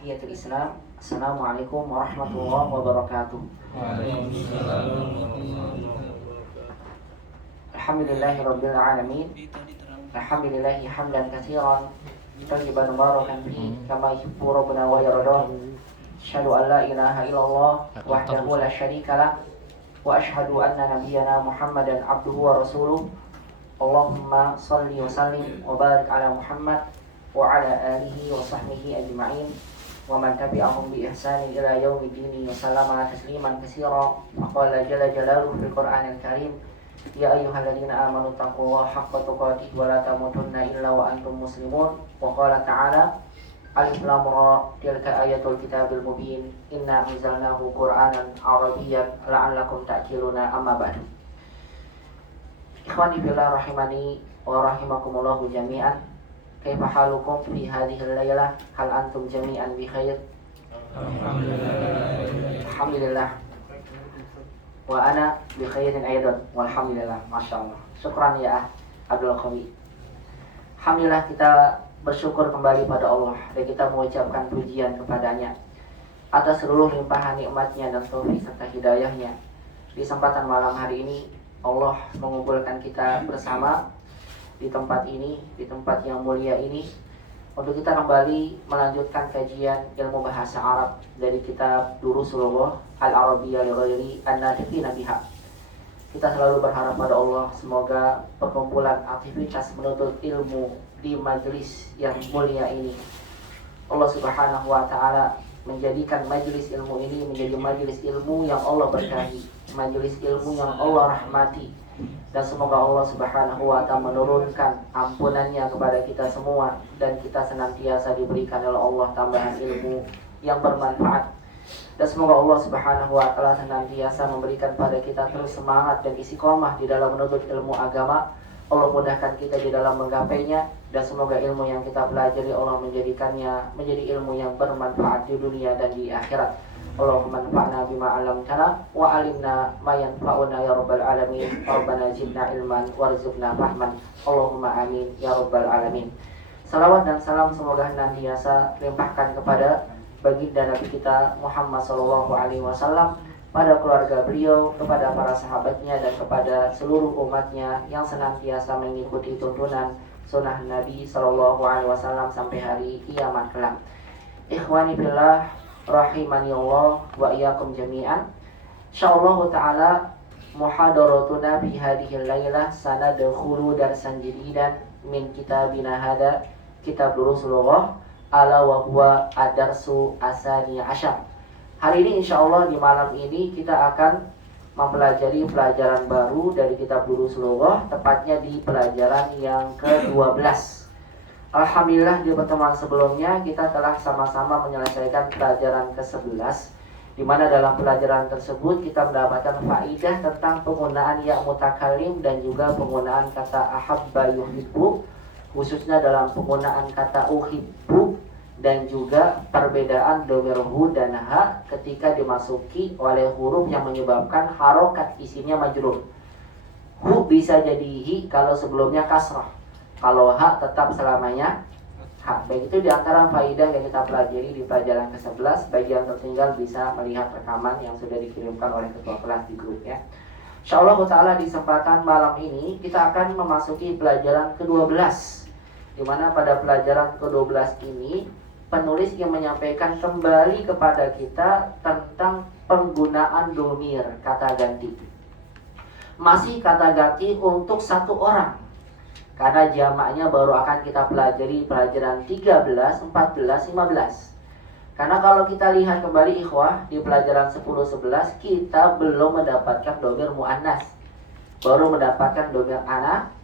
tahiyatul Islam. Assalamualaikum warahmatullahi wabarakatuh. Alhamdulillahirabbil alamin. Alhamdulillahi hamdan katsiran thayyiban mubarakan fihi kama yuhibbu rabbuna wa yarda. Asyhadu an la ilaha illallah wahdahu la syarika lah wa asyhadu anna nabiyyana Muhammadan abduhu wa rasuluh. Allahumma shalli wa sallim wa barik ala Muhammad wa ala alihi wa sahbihi ajma'in wa man tabi'ahum bi ihsanin ila yaumiddin wa sallama tasliman katsira. Qala jalla jalaluhu fil Qur'anil Karim, ya ayyuhalladzina amanu taqullaha haqqa tuqatih wa la tamutunna illa wa antum muslimun. Wa qala ta'ala, alif lam ra tilka ayatul kitabil mubin inna anzalnahu qur'anan arabiyyan la'allakum ta'qiluna. Amma ba'du. Ikhwani fillah rahimani wa rahimakumullahu jami'an. Kaifa halukum fi hadhihi al-lailah? Hal antum jami'an bi khair? Alhamdulillah. Wa ana bi khairin aidan. Walhamdulillah. Masyaallah. Syukran ya Abdul Qawi. Alhamdulillah, kita bersyukur kembali pada Allah dan kita mengucapkan pujian kepadanya atas seluruh limpahan nikmatnya dan taufik serta hidayahnya. Di kesempatan malam hari ini Allah mengumpulkan kita bersama di tempat ini, di tempat yang mulia ini, untuk kita kembali melanjutkan kajian ilmu bahasa Arab dari kitab Durusulullah Al-Arabiyyah li Ghairi An-Natiqina Biha. Kita selalu berharap pada Allah semoga perkumpulan aktivitas menuntut ilmu di majelis yang mulia ini, Allah Subhanahu wa taala menjadikan majelis ilmu ini menjadi majelis ilmu yang Allah berkahi, majelis ilmu yang Allah rahmati, dan semoga Allah Subhanahu wa ta'ala menurunkan ampunannya kepada kita semua dan kita senantiasa diberikan oleh Allah tambahan ilmu yang bermanfaat. Dan semoga Allah Subhanahu wa ta'ala senantiasa memberikan pada kita terus semangat dan istiqomah di dalam menuntut ilmu agama. Allah mudahkan kita di dalam menggapainya, dan semoga ilmu yang kita pelajari Allah menjadikannya menjadi ilmu yang bermanfaat di dunia dan di akhirat. Allahumma anfa'na bima 'allamtana wa 'allimna ma yanfa'una ya rabbal alamin. Rabbana zidna ilman warzuqna fahman. Allahumma amin ya rabbal alamin. Salawat dan salam semoga senantiasa limpahkan kepada baginda Nabi kita Muhammad sallallahu alaihi wasallam, pada keluarga beliau, kepada para sahabatnya, dan kepada seluruh umatnya yang senantiasa mengikuti tuntunan sunnah Nabi sallallahu alaihi wasallam sampai hari kiamat kelak. Ikhwani fillah rahimani Allah wa iyyakum jami'an. Insyaallah taala muhadaratuna fi hadhihi lailah sanadkhulu darsan jadidan min kitabina hada, kitab Durusulullah, ala wa huwa ad-darsu asani asyar. Hari ini insyaallah di malam ini kita akan mempelajari pelajaran baru dari kitab Durusulullah, tepatnya di pelajaran yang ke-12. Alhamdulillah, di pertemuan sebelumnya kita telah sama-sama menyelesaikan pelajaran ke-11, di mana dalam pelajaran tersebut kita mendapatkan faidah tentang penggunaan ya mutakallim dan juga penggunaan kata ahabba yuhibbu, khususnya dalam penggunaan kata uhibbu, dan juga perbedaan dhamir hu dan ha ketika dimasuki oleh huruf yang menyebabkan harokat isimnya majrur. Hu bisa jadi hi kalau sebelumnya kasrah, kalau ha tetap selamanya ha. Baik, itu diantara faidah yang kita pelajari di pelajaran ke-11. Bagi yang tertinggal bisa melihat rekaman yang sudah dikirimkan oleh ketua kelas di grup ya. Insyaallah ta'ala di kesempatan malam ini kita akan memasuki pelajaran ke-12, di mana pada pelajaran ke-12 ini penulis yang menyampaikan kembali kepada kita tentang penggunaan domir, kata ganti. Masih kata ganti untuk satu orang, karena jamaknya baru akan kita pelajari pelajaran 13, 14, 15. Karena kalau kita lihat kembali ikhwah di pelajaran 10, 11 kita belum mendapatkan domir muannas, baru mendapatkan domir ana,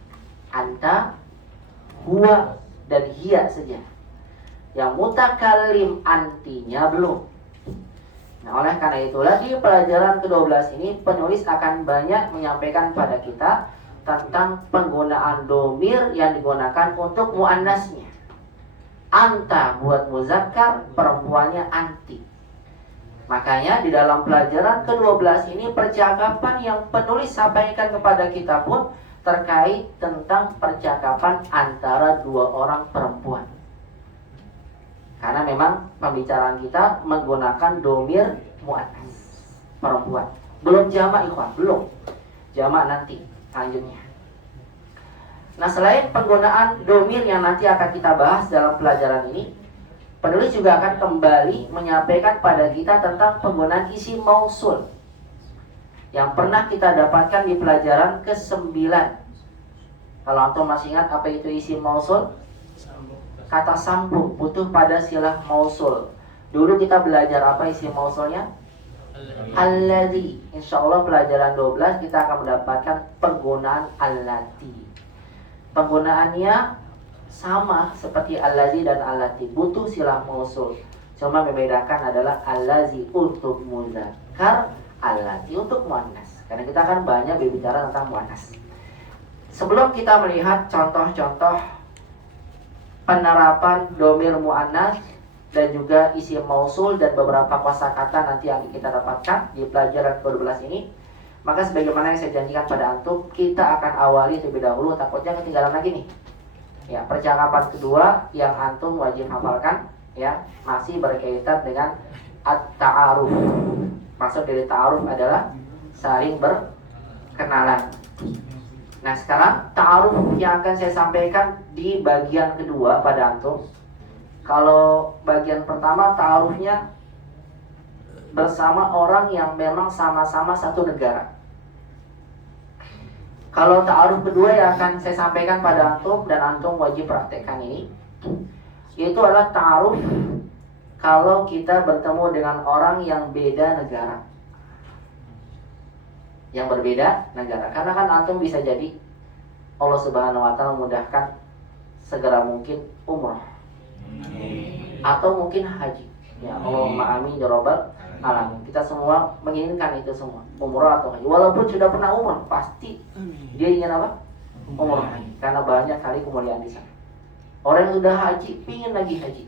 anta, huwa, dan hiya saja. Yang mutakallim antinya belum. Nah, oleh karena itulah di pelajaran ke-12 ini penulis akan banyak menyampaikan pada kita tentang penggunaan domir yang digunakan untuk muannasnya. Anta buat muzakkar, perempuannya anti. Makanya di dalam pelajaran ke-12 ini percakapan yang penulis sampaikan kepada kita pun terkait tentang percakapan antara dua orang perempuan. Karena memang pembicaraan kita menggunakan domir muannas, perempuan. Belum jamak ikhwan, belum. Jamak nanti selanjutnya. Nah, selain penggunaan domir yang nanti akan kita bahas dalam pelajaran ini, penulis juga akan kembali menyampaikan pada kita tentang penggunaan isim mausul yang pernah kita dapatkan di pelajaran ke-9. Kalau antum masih ingat apa itu isim mausul? Kata sambung butuh pada silah mausul. Dulu kita belajar apa isim mausulnya? Alladzi. Insyaallah pelajaran 12 kita akan mendapatkan penggunaan allati. Penggunaannya sama seperti alladzi dan allati, butuh silah mausul. Cuma membedakan adalah allazi untuk muzakkar, allati untuk muannas. Karena kita akan banyak berbicara tentang muannas. Sebelum kita melihat contoh-contoh penerapan domir muannas dan juga isim mausul dan beberapa kosakata nanti yang kita dapatkan di pelajaran ke-12 ini, maka sebagaimana yang saya janjikan pada antum, kita akan awali terlebih dahulu, takutnya ketinggalan lagi nih. Ya, percakapan kedua yang antum wajib hafalkan, ya, masih berkaitan dengan at-ta'aruf. Maksud dari ta'aruf adalah saling berkenalan. Nah, sekarang ta'aruf yang akan saya sampaikan di bagian kedua pada antum. Kalau bagian pertama ta'arufnya bersama orang yang memang sama-sama satu negara. Kalau ta'aruf kedua yang akan saya sampaikan pada antum dan antum wajib praktekkan ini, yaitu adalah ta'aruf kalau kita bertemu dengan orang yang beda negara. Yang berbeda negara. Karena kan antum bisa jadi Allah Subhanahu wa taala memudahkan segera mungkin umrah atau mungkin haji. Ya, Allahumma amin ya rabbal alamin. Kita semua menginginkan itu semua, umrah atau haji. Walaupun sudah pernah umrah, pasti dia ingin apa? Umrah haji. Karena banyak kali kemuliaan di sana. Orang yang sudah haji pingin lagi haji.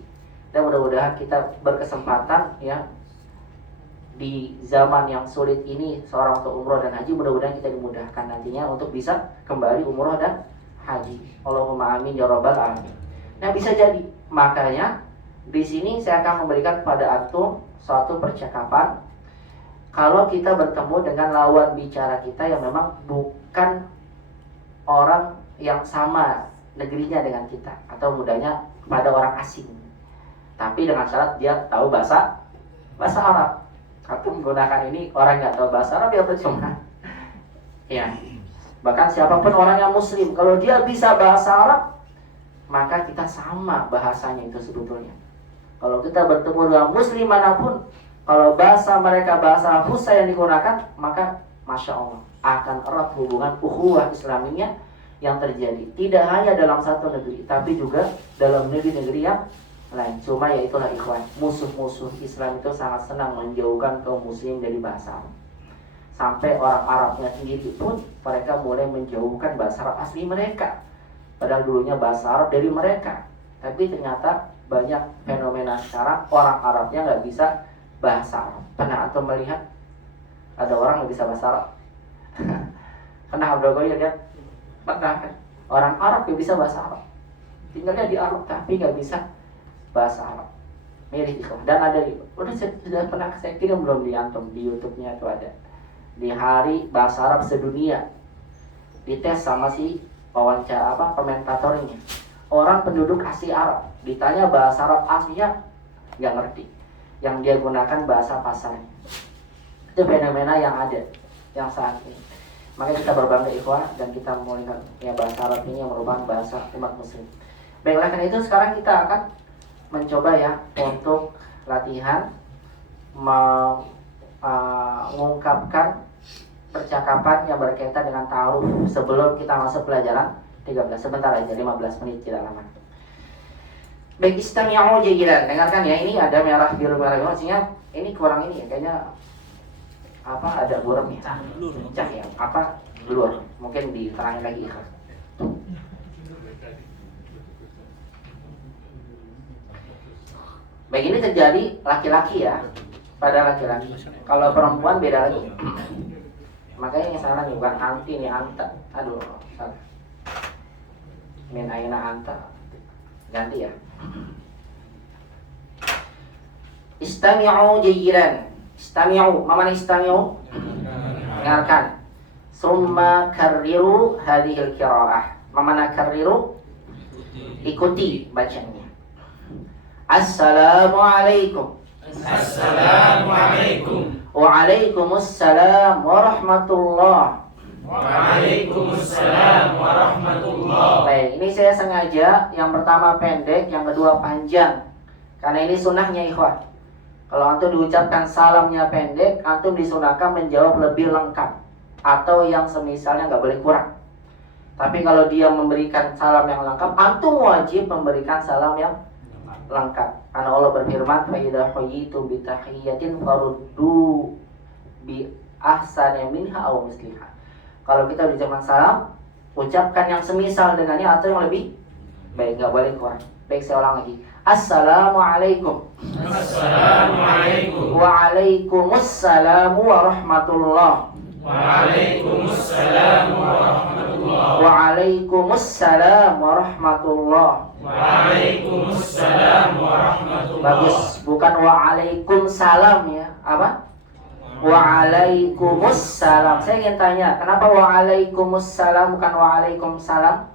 Dan mudah-mudahan kita berkesempatan, ya, di zaman yang sulit ini seorang untuk umrah dan haji, mudah-mudahan kita dimudahkan nantinya untuk bisa kembali umrah dan haji. Allahumma amin ya rabbal alamin. Nah, bisa jadi. Makanya di sini saya akan memberikan kepada antum suatu percakapan kalau kita bertemu dengan lawan bicara kita yang memang bukan orang yang sama negerinya dengan kita, atau mudahnya pada orang asing. Tapi dengan syarat dia tahu bahasa Arab. Atau menggunakan ini orang nggak tahu bahasa Arab ya percuma. Ya. Bahkan siapapun orang yang muslim, kalau dia bisa bahasa Arab, maka kita sama bahasanya itu sebetulnya. Kalau kita bertemu dengan muslim manapun, kalau bahasa mereka bahasa Fusha yang digunakan, maka Masya Allah akan erat hubungan ukhuwah Islamiyah yang terjadi. Tidak hanya dalam satu negeri, tapi juga dalam negeri-negeri yang lain. Cuma ya itulah ikhwan, musuh-musuh Islam itu sangat senang menjauhkan kaum muslim dari bahasa Arab. Sampai orang Arabnya sendiri pun mereka mulai menjauhkan bahasa Arab asli mereka. Padahal dulunya bahasa Arab dari mereka. Tapi ternyata banyak fenomena sekarang orang Arabnya nggak bisa bahasa Arab. Pernah antum melihat ada orang nggak bisa bahasa Arab? Pernah bro ya lihat? Pernah kan? Orang Arab nggak bisa bahasa Arab. Tinggalnya di Arab tapi nggak bisa bahasa Arab. Mirip itu. Dan ada sudah pernah saya kirim belum di antum di YouTube-nya itu ada. Di hari bahasa Arab sedunia. Dites sama si wawancara komentator ini. Orang penduduk asli Arab ditanya bahasa Arab aslinya nggak ngerti. Yang dia gunakan bahasa pasarnya. Itu fenomena yang ada yang saat ini. Makanya kita berbangga ikhwah dan kita melihat ya bahasa Arab ini yang merupakan bahasa umat muslim. Baiklah, karena itu sekarang kita akan mencoba ya untuk latihan mengungkapkan percakapan yang berkaitan dengan ta'aruf sebelum kita masuk pelajaran 13. Sebentar aja, 15 menit tidak lama. Baik, istami'u jayyidan. Dengarkan ya, ini ada merah biru merah biru. Maksudnya ini kurang ini ya, kayaknya ada burem ya. Cah ya, blur. Mungkin diterangin lagi ikhlas. Baik, ini terjadi laki-laki ya, pada laki-laki. Kalau perempuan beda lagi. Makanya yang salah nih bukan anti nih anta. Aduh, salah. Min aina anta. Ganti ya. Istami'u jayyidan. Istami'u, ma mana istami'u? Dengarkan. Summa karriru hadhil qiraah. Ma mana karriru? Ikuti bacanya. Assalamualaikum. Assalamualaikum. Waalaikumsalam warahmatullah. Waalaikumsalam warahmatullah. Baik, ini saya sengaja yang pertama pendek, yang kedua panjang. Karena ini sunnahnya ikhwah. Kalau antum diucapkan salamnya pendek, antum disunahkan menjawab lebih lengkap. Atau yang semisalnya nggak boleh kurang. Tapi kalau dia memberikan salam yang lengkap, antum wajib memberikan salam yang lengkap. Karena Allah berfirman, fa idza huyitu bi tahiyyatin faruddu bi ahsani minha aw misliha. Kalau kita ucapkan salam, ucapkan yang semisal dengannya atau yang lebih baik, nggak boleh kurang. Baik, saya ulang lagi. Assalamualaikum. Assalamualaikum. Waalaikumsalam warahmatullah. Waalaikumsalam warahmatullah. Waalaikumsalam warahmatullah. Waalaikumsalam warahmatullah. Bagus, bukan waalaikumsalam ya. Apa? Waalaikumsalam. Saya ingin tanya, kenapa waalaikumsalam bukan waalaikumsalam?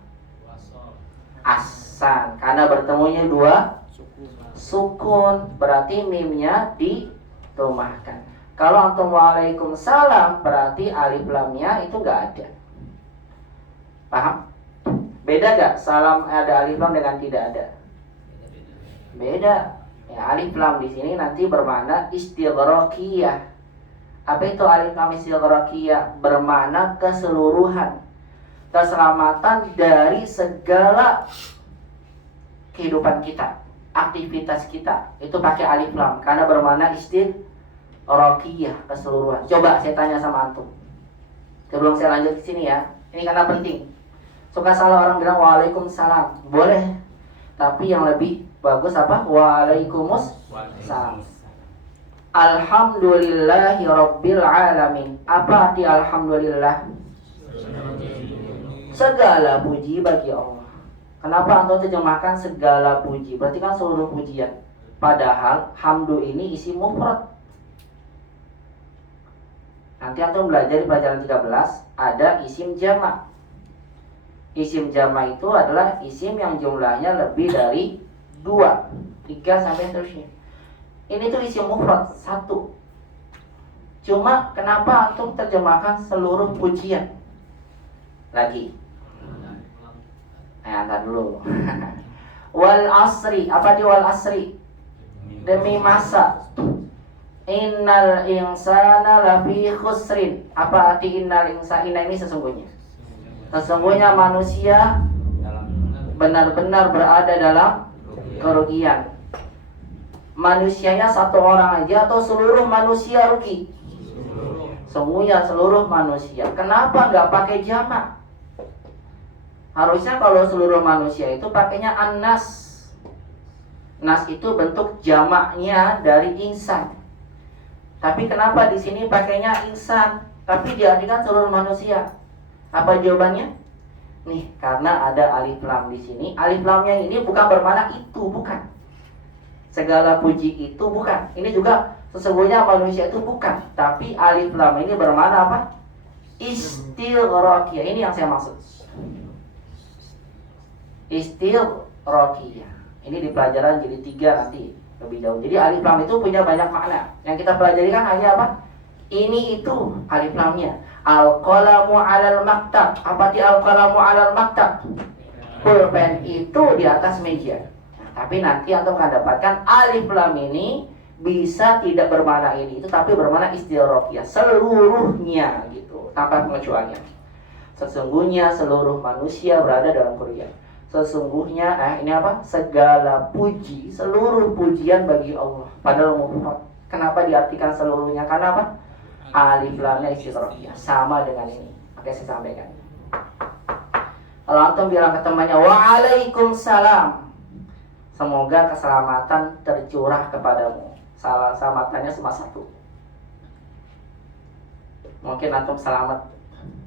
Asan, karena bertemunya dua sukun, berarti mimnya didomahkan. Kalau antum waalaikumsalam, berarti alif lamnya itu nggak ada. Paham? Beda gak salam ada alif lam dengan tidak ada? Beda. Ya, alif lam di sini nanti bermakna istighraqiyah. Apa itu alif lam istighraqiyah? Bermakna keseluruhan, keselamatan dari segala kehidupan kita, aktivitas kita. Itu pakai alif lam karena bermakna istighraqiyah, keseluruhan. Coba saya tanya sama antum. Sebelum saya lanjut ke sini ya. Ini karena penting. Suka salah orang bilang waalaikumsalam. Boleh. Tapi yang lebih bagus apa? Waalaikumsalam. Alhamdulillahi rabbil alamin. Apa arti alhamdulillah? Segala puji bagi Allah. Kenapa antum terjemahkan segala puji? Berarti kan seluruh pujian. Padahal hamdu ini isi mufrad. Nanti antum belajar di pelajaran 13 ada isim jamak. Isim jamak itu adalah isim yang jumlahnya lebih dari 2, 3 sampai seterusnya. Ini tuh isim mufrad 1. Cuma kenapa antum terjemahkan seluruh pujian? Lagi. Nah, dulu. Wal asri, apa di wal asri? Demi masa. Innal insana lafi khusrin. Apa arti innal insana? Inna ini sesungguhnya. Sesungguhnya manusia benar-benar berada dalam kerugian. Manusianya satu orang aja atau seluruh manusia rugi? Semuanya, seluruh manusia. Kenapa nggak pakai jamak? Harusnya kalau seluruh manusia itu pakainya an-nas. Nas itu bentuk jamaknya dari insan. Tapi kenapa di sini pakainya insan? Tapi diartikan seluruh manusia. Apa jawabannya? Nih, karena ada alif lam di sini. Alif lamnya ini bukan bermakna itu, bukan. Segala puji itu bukan. Ini juga sesungguhnya manusia itu bukan. Tapi alif lam ini bermakna apa? Istighraqiyah. Ini yang saya maksud. Istighraqiyah. Ini di pelajaran jadi 3 nanti lebih jauh. Jadi alif lam itu punya banyak makna. Yang kita pelajari kan hanya apa? Ini itu alif lamnya. Al-qalamu 'alal maktab. Apa di al-qalamu 'alal maktab? Pulpen itu di atas meja. Nah, tapi nanti antum akan dapatkan alif lam ini bisa tidak bermakna ini itu, tapi bermakna istighraqiyah, seluruhnya gitu, tanpa pengecualian. Sesungguhnya seluruh manusia berada dalam kerugian. Sesungguhnya ini apa? Segala puji, seluruh pujian bagi Allah. Padahal mufrad. Kenapa diartikan seluruhnya? Karena apa? Alif lamnya istighraqiyah, sama dengan ini. Oke, saya sampaikan. Kalau antum bilang ke temannya waalaikumsalam, semoga keselamatan tercurah kepadamu. Selamatannya cuma satu. Mungkin antum selamat,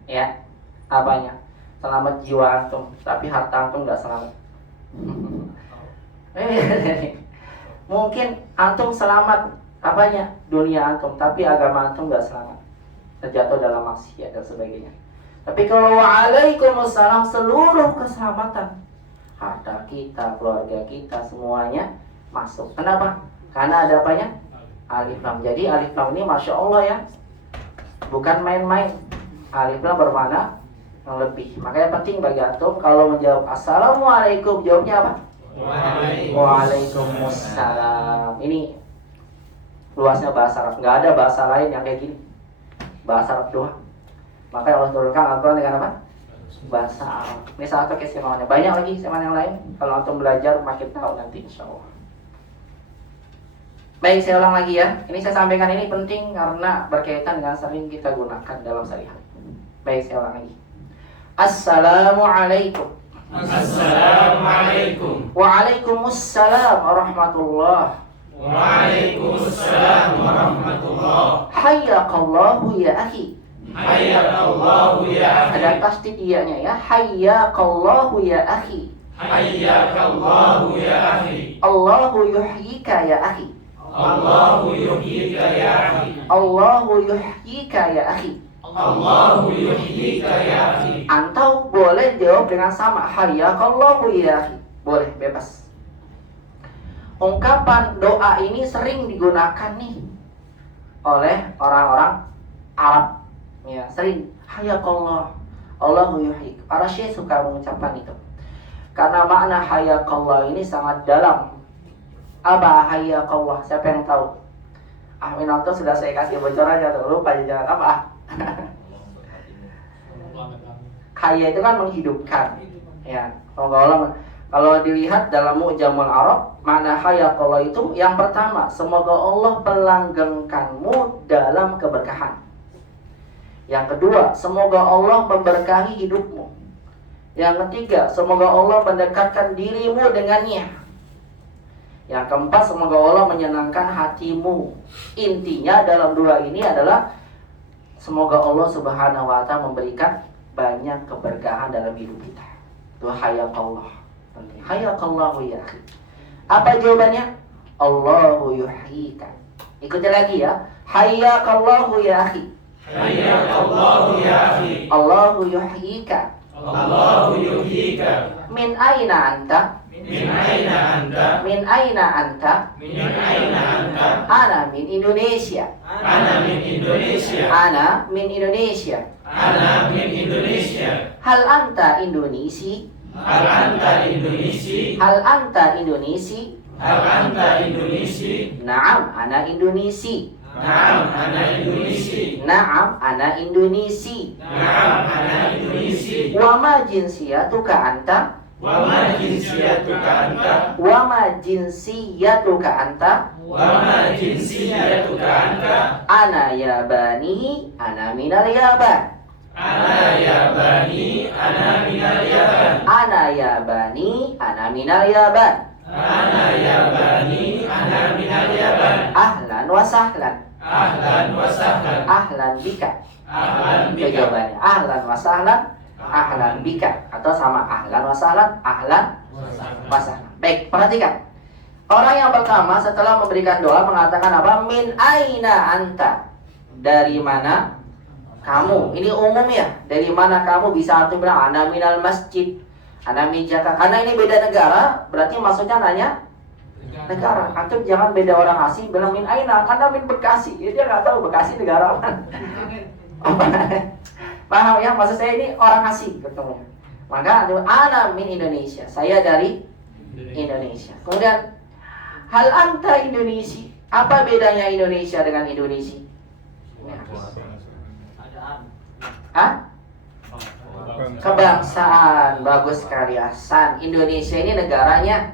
ya, apanya? Selamat jiwa antum, tapi harta antum nggak selamat. Mungkin Antum selamat apanya? Dunia antum, tapi agama antum nggak selamat, terjatuh dalam maksiat dan sebagainya. Tapi kalau waalaikumsalam, seluruh keselamatan, harta kita, keluarga kita, semuanya masuk. Kenapa? Karena ada apanya? Alif lam. Jadi alif lam ini masya Allah ya, bukan main-main. Alif lam bermakna yang lebih. Makanya penting bagi antum kalau menjawab assalamualaikum, jawabnya apa? Waalaikumsalam. Ini luasnya bahasa Arab. Nggak ada bahasa lain yang kayak gini. Bahasa Arab doang. Makanya Allah turunkan Al-Quran dengan apa? Bahasa Arab. Ini salah satu keistimewaan. Banyak lagi keistimewaan yang lain. Kalau antum belajar makin tahu nanti insya Allah. Baik, saya ulang lagi ya. Ini saya sampaikan ini penting karena berkaitan dengan sering kita gunakan dalam sehari-hari. Baik, saya ulang lagi. Assalamualaikum. Assalamualaikum. Waalaikumsalam warahmatullah. Waalaikumsalam warahmatullah. Hayyakallahu ya akhi. Hayyakallahu ya akhi. Ada tasdid iyanya ya. Hayyakallahu ya akhi. Hayyakallahu ya akhi. Allahu yuhyika ya akhi. Allahu yuhyika ya akhi. Allahu yuhyika ya akhi. Allahu yuhyika ya akhi. Atau boleh jawab dengan sama, hayyakallahu ya akhi. Boleh, bebas. Ungkapan doa ini sering digunakan nih oleh orang-orang Arab. Ya, sering hayyakallah, Allahu yuhyik. Para syekh suka mengucapkan itu. Karena makna hayyakallah ini sangat dalam. Apa hayyakallah? Siapa yang tahu? Minalto sudah saya kasih bocorannya tuh, lupa jangan apa. Kaya itu kan menghidupkan. Ya, kalau dilihat dalam Mu'jamul Arab, makna hayyakallah itu yang pertama, semoga Allah melanggengkanmu dalam keberkahan. Yang kedua, semoga Allah memberkahi hidupmu. Yang ketiga, semoga Allah mendekatkan dirimu dengannya. Yang keempat, semoga Allah menyenangkan hatimu. Intinya dalam doa ini adalah semoga Allah Subhanahu wa ta'ala memberikan banyak keberkahan dalam hidup kita. Itu hayyakallah. Hayyakallahu ya akhi. Apa jawabannya? Allahu yuhyika. Ikuti lagi ya. Hayyakallahu ya akhi. Hayyakallahu ya akhi. Allahu yuhyika. Allahu yuhyika. Min aina anta? Min aina anta? Min aina anta? Min aina anta? Ana min Indonesia. Ana min Indonesia. Ana min Indonesia. Ana min Indonesia. Hal anta Indonesi? Hal anta Indonesi? Hal anta Indonesi? Hal anta Indonesi? Naam, ana Indonesi. Naam, ana Indonesi. Naam, ana Indonesi. Naam, ana Indonesi. Wa ma jinsiyatuka anta? Wa ma jinsiyatuka anta? Wa ma jinsiyatuka anta? Wa ma jinsiyatuka anta? Ana yabani, ana minal yaban. Ana yabani, ana minal yaban. Ana yabani, ana minal yaban. Ana yabani, ana minal yaban. Ahlan wa sahlan. Ahlan wa sahlan. Ahlan bika. Ahlan Itu bika. jawabannya. Ahlan wa sahlan. Ahlan bika. Atau sama ahlan wa sahlan. Ahlan wa sahlan. Baik, perhatikan. Orang yang pertama setelah memberikan doa mengatakan apa? Min aina anta? Dari mana kamu? Ini umum ya. Dari mana kamu? Bisa antum bilang ana minal masjid, ana min Jakarta. Karena ini beda negara, berarti maksudnya nanya negara. Antum jangan beda orang asing bilang min aina, ana min Bekasi. Ya, dia nggak tahu Bekasi negara mana. Paham ya? Maksud saya ini orang asing ketemu. Maka ana min Indonesia. Saya dari Indonesia. Kemudian hal anta Indonesia. Apa bedanya Indonesia dengan Indonesia? Hah? Kebangsaan. Bagus sekali Hasan. Indonesia ini negaranya.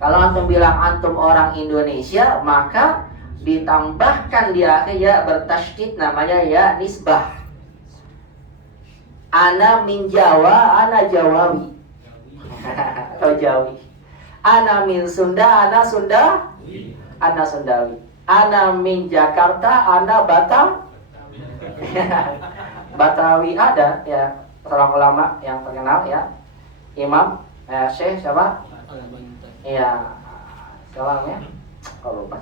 Kalau antum bilang antum orang Indonesia, maka ditambahkan di akhir ya bertasydid, namanya ya nisbah. Ana min Jawa, ana Jawawi. Atau Jawi. Ana min Sunda, ana Sunda, ana Sundawi. Ana min Jakarta, ana Batam. Batawi ada ya, seorang ulama yang terkenal ya, Imam Syekh siapa? Iya, siapa namanya? Kalau lupa.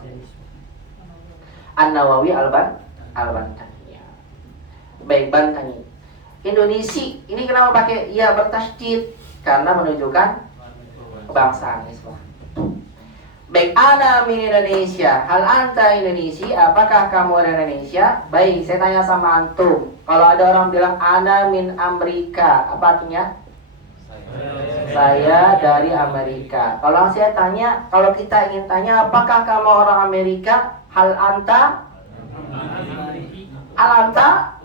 An-Nawawi Al-Bantani. Ya. Baik, Bantani. Indonesia. Ini kenapa pakai ya bertasydid? Karena menunjukkan kebangsaan. Baik, ana min Indonesia. Hal anta Indonesia? Apakah kamu orang Indonesia? Baik, saya tanya sama antum. Kalau ada orang bilang ana min Amerika, apa artinya? Saya dari Amerika. Kalau saya tanya, kalau kita ingin tanya, apakah kamu orang Amerika? Hal anta? Hal anta?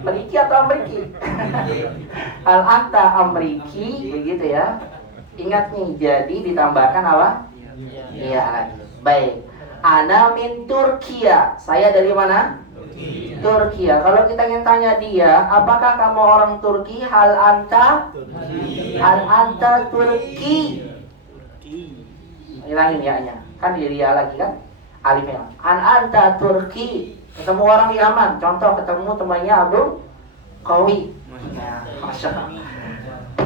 Ameriki atau Ameriki? Hal anta Ameriki, begitu ya. Ingat nih, jadi ditambahkan apa? Iya. Baik. Ana min Turkiya. Saya dari mana? Turkiya. Kalau kita ingin tanya dia, apakah kamu orang Turki? Hal anta? Hal anta Turki. Hilangin ya-nya. Kan jadi ya lagi kan? Alifnya. Hal anta Turki. Ketemu orang Yaman. Contoh ketemu temannya Abdul Qawi. Ya, Masya Allah.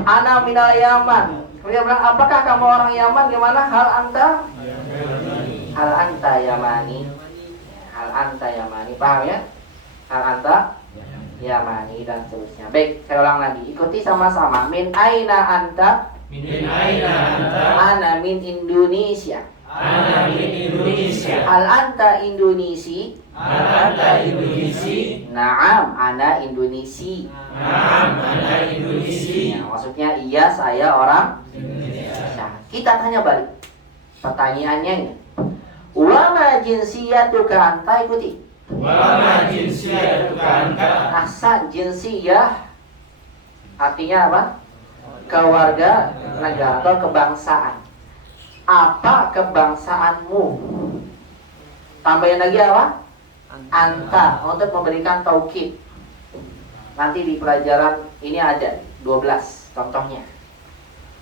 Ana minal Yaman. Dia bilang, apakah kamu orang Yaman? Gimana? Hal anta? Hal anta Yamani. Hal anta Yamani. Paham ya? Hal anta Yamani dan seterusnya. Baik, saya ulang lagi. Ikuti sama-sama. Min aina anta? Min aina anta? Ana min Indonesia. Ana min Indonesia. Hal anta Indonesia? Hal anta Indonesia? Naam, ana Indonesia. Naam, ana Indonesia. Ya, maksudnya iya, saya orang Indonesia. Nah, kita tanya balik. Pertanyaannya ini. Wa ma jinsiyatuka anta? Ikuti. Wa ma jinsiyatuka anta? Ahsan, jinsiyah artinya apa? Keluarga negara atau kebangsaan. Apa kebangsaanmu? Tambahin lagi apa? Anta, untuk memberikan taukid. Nanti di pelajaran ini ada 12 contohnya.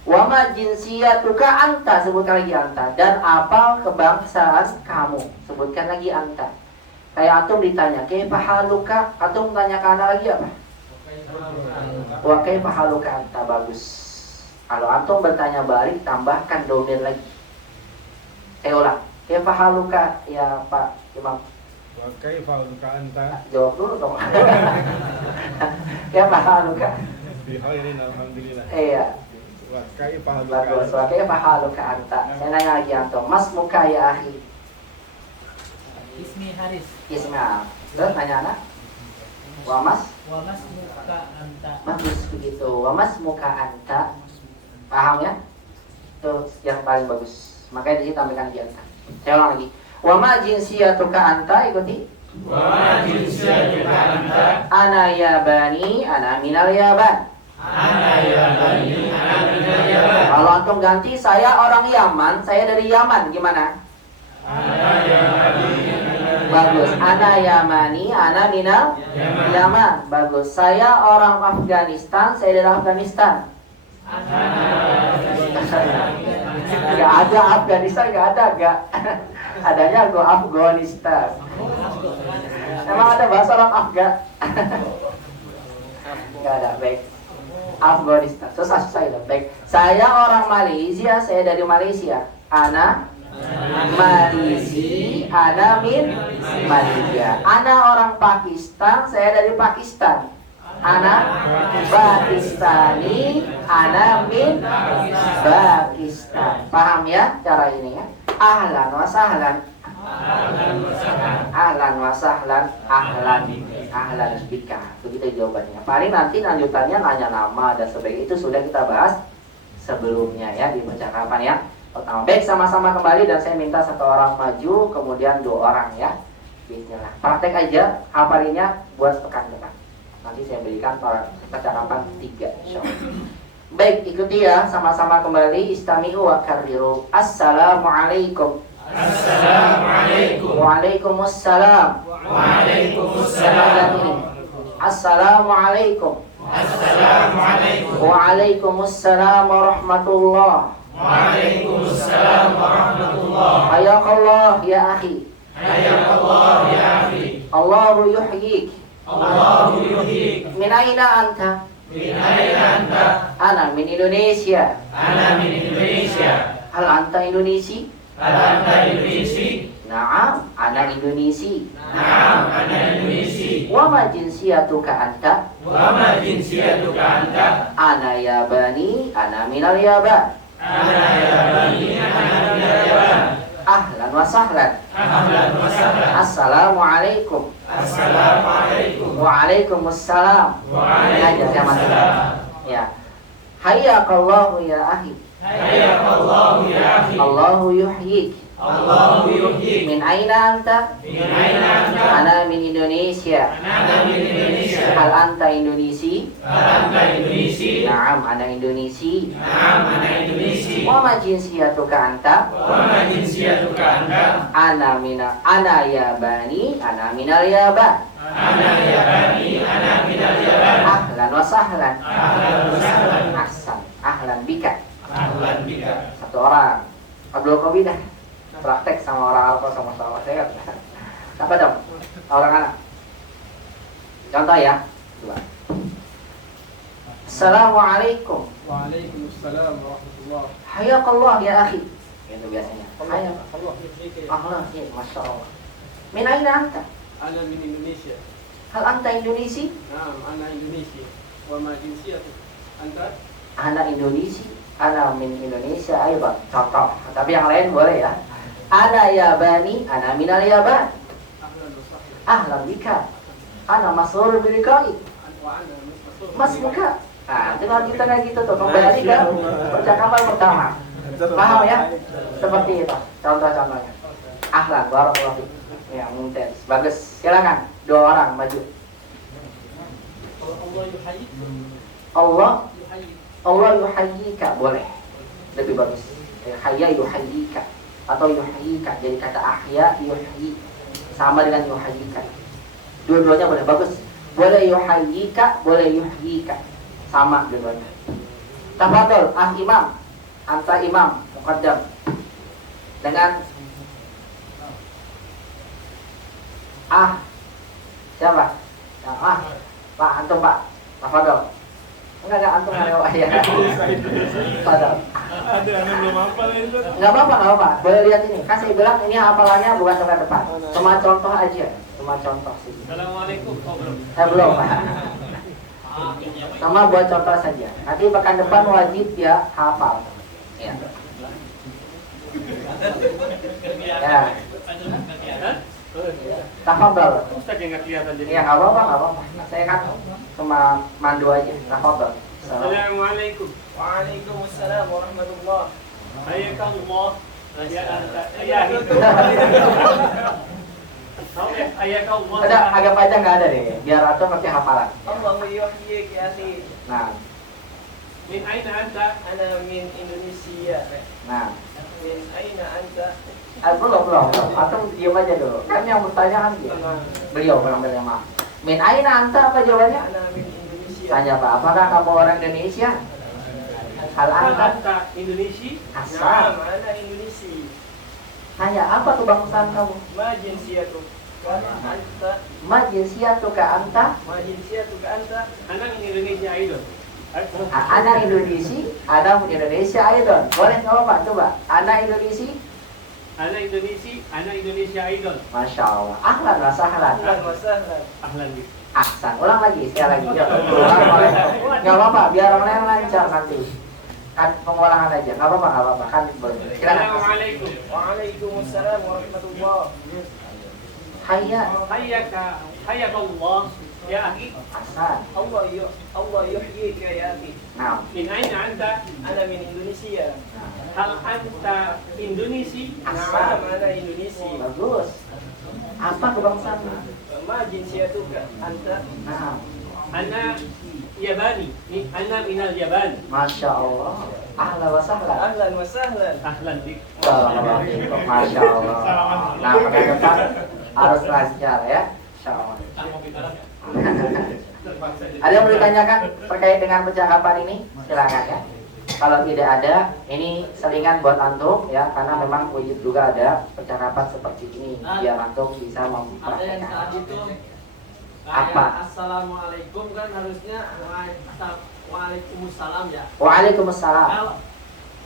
Wa ma jinsiyatuka anta, sebutkan lagi anta. Dan apa kebangsaan kamu? Sebutkan lagi anta. Kayak antum ditanya, kaifa haluka? Antum tanya ke ana lagi apa? Wa kaifa haluka anta, bagus. Kalau antum bertanya balik, tambahkan domir lagi. Saya ulang. Kaifa haluka ya Pak Imam? Wa kaifa haluka anta? Jawab dulu dong. Kaifa haluka? Bi khairin alhamdulillah. Iya. Wa kaifa haluka Bagus. anta? Wa kaifa haluka anta? Saya nanya lagi antum. Mas muka ya akhi. Ismi Haris. Ismail. Terus tanya anak. Wa mas? Wa mas muka anta. Bagus begitu. Wa mas muka anta. Paham ya? Itu yang paling bagus. Makanya di sini tampilkan di anta. Saya ulang lagi. Wa ma jinsiyatuka anta? Ikuti. Wa ma jinsiyatuka anta? Ana Yabani, ana minal Yaban. Ana Yabani, ana minal Yaban. Kalau antum ganti, saya orang Yaman, saya dari Yaman, gimana? Ana Yabani, Bagus. Ana Yamani, ana minal Yaman. Bagus. Saya orang Afghanistan, saya dari Afghanistan. Gak ada Afghanistan, gak ada, gak. Adanya go Afghanistan. Emang ada bahasa orang Afgan? Gak ada, baik. Afghanistan. Susah itu, baik. Saya orang Malaysia, saya dari Malaysia. Ana Malaysia, ana min Malaysia. Ana orang Pakistan, saya dari Pakistan. Ana Pakistani, ana min Pakistan. Paham ya cara ini ya? Ahlan wa sahlan. Ahlan wa sahlan. Ahlan bika. Begitu jawabannya. Paling nanti lanjutannya nanya nama dan sebagainya, itu sudah kita bahas sebelumnya ya di percakapan yang pertama. Baik, sama-sama kembali dan saya minta satu orang maju, kemudian 2 orang ya. Bismillah. Praktek aja hafalinnya buat pekan depan. Nanti saya berikan percakapan 3 insyaallah. Baik, ikuti ya, sama-sama kembali. Istami'u wa karriru. Assalamualaikum. Assalamualaikum. Waalaikumsalam. Waalaikumsalam. Assalamualaikum. Assalamualaikum. Waalaikumsalam warahmatullah. Waalaikumsalam warahmatullahi. Hayakallah ya akhi. Hayakallah ya akhi. Allahu yuhyik. Allahu yuhyik. Min aina anta? Min aina anta? Ana min Indonesia. Ana min Indonesia. Hal anta Indonesia? Hal anta Indonesi? Naam, ana Indonesi. Naam, ana Indonesi. Wa ma jinsiyatuka anta? Wa ma jinsiyatuka anta? Ana Yabani, ana minal Yaban. Ana Yabani, ana minal Yaban. Ahlan wa sahlan. Ahlan wa sahlan. Assalamualaikum. Assalamualaikum. Waalaikumsalam. Waalaikumsalam. Ya. Hayyakallahu ya akhi. Hayyakallahu ya akhi. Allahu yuhyik. Allahu yuhyik. Min aina anta? Min aina anta? Ana min Indonesia. Ana min Indonesia. Hal anta Indonesi? Hal anta Indonesi? Naam, ana Indonesi. Naam, ana Indonesi. Wa ma jinsiyatuka anta? Wa ma jinsiyatuka anta? Ana Yabani, ana minal Yaban. Ana Yabani, ana minal Yaban. Ahlan wa sahlan. Ahlan wa sahlan. Ahsan. Ahlan bika. Ahlan bika. Satu orang. Abdul Qawi dah praktek sama orang Arab sama-sama saya. Apa dong? Orang anak. Contoh ya. Coba. Assalamualaikum. Waalaikumsalam warahmatullahi. Hayakallah ya akhi. Itu biasanya. Allah Hayakallah. yuhyika ya. Allah, ya, masya Allah. Min aina anta? Ana min Indonesia. Hal anta Indonesi? Naam, ana Indonesia. Wa ma jinsiyatu? Anta? Ana Indonesi. Ana min Indonesia ayban. Contoh. Tapi yang lain boleh ya. Ana Yabani, ana minal Yaban. Ahlan wa sahlan. Ahlan bika. Ana masrur bilikai. Wa ana masrur. Mas buka. Nah, tinggal kita kayak gitu tuh. Kembali ke percakapan pertama. Paham ya? Seperti itu. Contoh-contohnya. Ahlan, barakallahu fiik. Ya, mumtaz. Bagus. Silakan. Dua orang maju. Allah yuhyik. Allah Yuhyik. Allah yuhayyika. Boleh. Lebih bagus. Hayya yuhayyika atau yuhayyika. Jadi kata ahya yuhyi sama dengan yuhayyika. Dua-duanya boleh. Bagus. Boleh yuhayyika, boleh yuhyika. Sama dua-duanya. Tafadhol, imam. Anta imam, muqaddam. Dengan siapa? Nah, Pak, antum Pak. Tafadhol. Enggak antum lewat ya. Tafadhol. Ada anak belum hafal itu. Enggak apa-apa. Boleh lihat ini. Kan saya bilang ini hafalannya bukan sampai depan. Cuma contoh aja. Cuma contoh sih. Assalamualaikum. Oh, belum. Belum. Sama buat contoh saja. Nanti pekan depan wajib ya hafal. Ya. Ya. Tafadhol. Ustaz yang enggak kelihatan jadi. Ya, enggak apa-apa. Saya kan cuma mandu aja. Tafadhol. Assalamualaikum. Waalaikumsalam warahmatullahi. Hayakallah. Ya anta. Ya. Hayakallah. Ada agak panjang nggak ada deh. Biar atau ngerti hafalan. Allahu yuhyik ya akhi. Nah, Min aina anta? Ana min Indonesia. nah. Min aina anta? Belum. Atau diam aja dulu. Kan yang bertanya kan dia. Beliau pengambilnya maaf. Min aina anta apa jawabannya? Ana min Indonesia. Tanya Pak, apakah kamu orang Indonesia? Hal anta? anta Indonesia? Asal. Naam, ana Indonesia. Tanya apa kebangsaan kamu? Ma jinsiyatu? Anta. Ma jinsiyatuka anta? Ma jinsiyatu anta? Ana min Indonesia idol. Ana Indonesia, ada Indonesia Idol. Boleh nggak Pak? Coba. Ana Indonesia. Ana Indonesia idol. Masya Allah. Ahlan wa sahlan. Ahlan wa sahlan. Ahlan bi. Ahsan. Ulang lagi, sekali lagi. Yuk. Ulang, boleh. Nggak apa-apa, biar orang lain lancar nanti. Kan pengulangan aja. Nggak apa-apa. Kan boleh. Silakan. Assalamualaikum. Waalaikumsalam warahmatullahi. Hayya. Hayakallah ya akhi. Ahsan. Allah yuhyika ya akhi. Nah. Min aina anta? Ana min Indonesia. Hal anta Indonesia? Asal. Naam, ana Indonesia. Bagus. Apa kebangsaanmu? Ma jinsiyatuka anta? Nah. Ana Yabani. Ana minal Yaban. Masya Allah. Ahlan wa sahlan. Ahlan wa sahlan. Ahlan bik. Assalamualaikum. Masya Allah. Nah, pekan depan harus lancar ya. Insya Allah. Ada yang mau ditanyakan terkait dengan percakapan ini? Silakan ya. Kalau tidak ada, ini selingan buat antum ya, karena memang wajib juga ada percakapan seperti ini biar antum bisa Ada yang mempraktekkan. saat itu Apa? Assalamualaikum kan harusnya Waalaikumsalam ya. Waalaikumsalam. Kalau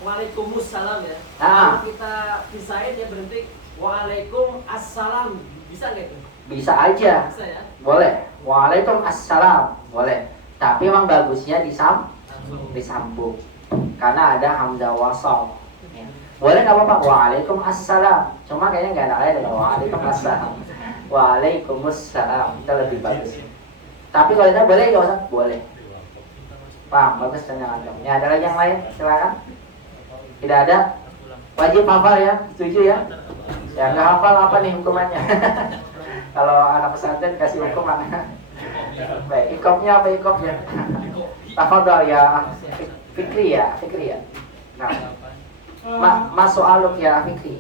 Waalaikumsalam ya. Nah. Kalau kita pisahin ya berhenti Waalaikumsalam. Bisa nggak itu? Bisa aja. Bisa ya. Boleh. Waalaikumsalam. Boleh. Tapi emang bagusnya disambung. Karena ada hamzah wasal. Ya. Boleh nggak apa-apa. Waalaikumsalam. Cuma kayaknya nggak enak aja dengan Waalaikumsalam. Waalaikumsalam. Itu lebih bagus. Tapi kalau kita boleh nggak usah? Boleh. Paham, bagus tanya antum. Ya, ada lagi yang lain? Silakan. Tidak ada? Wajib hafal ya? Setuju ya? Ya, nggak hafal apa nih hukumannya? Kalau anak pesantren kasih hukuman. Baik, ikopnya apa ikopnya? Tafadhol ya. Fikri ya? Nah, masuk aluk ya Fikri.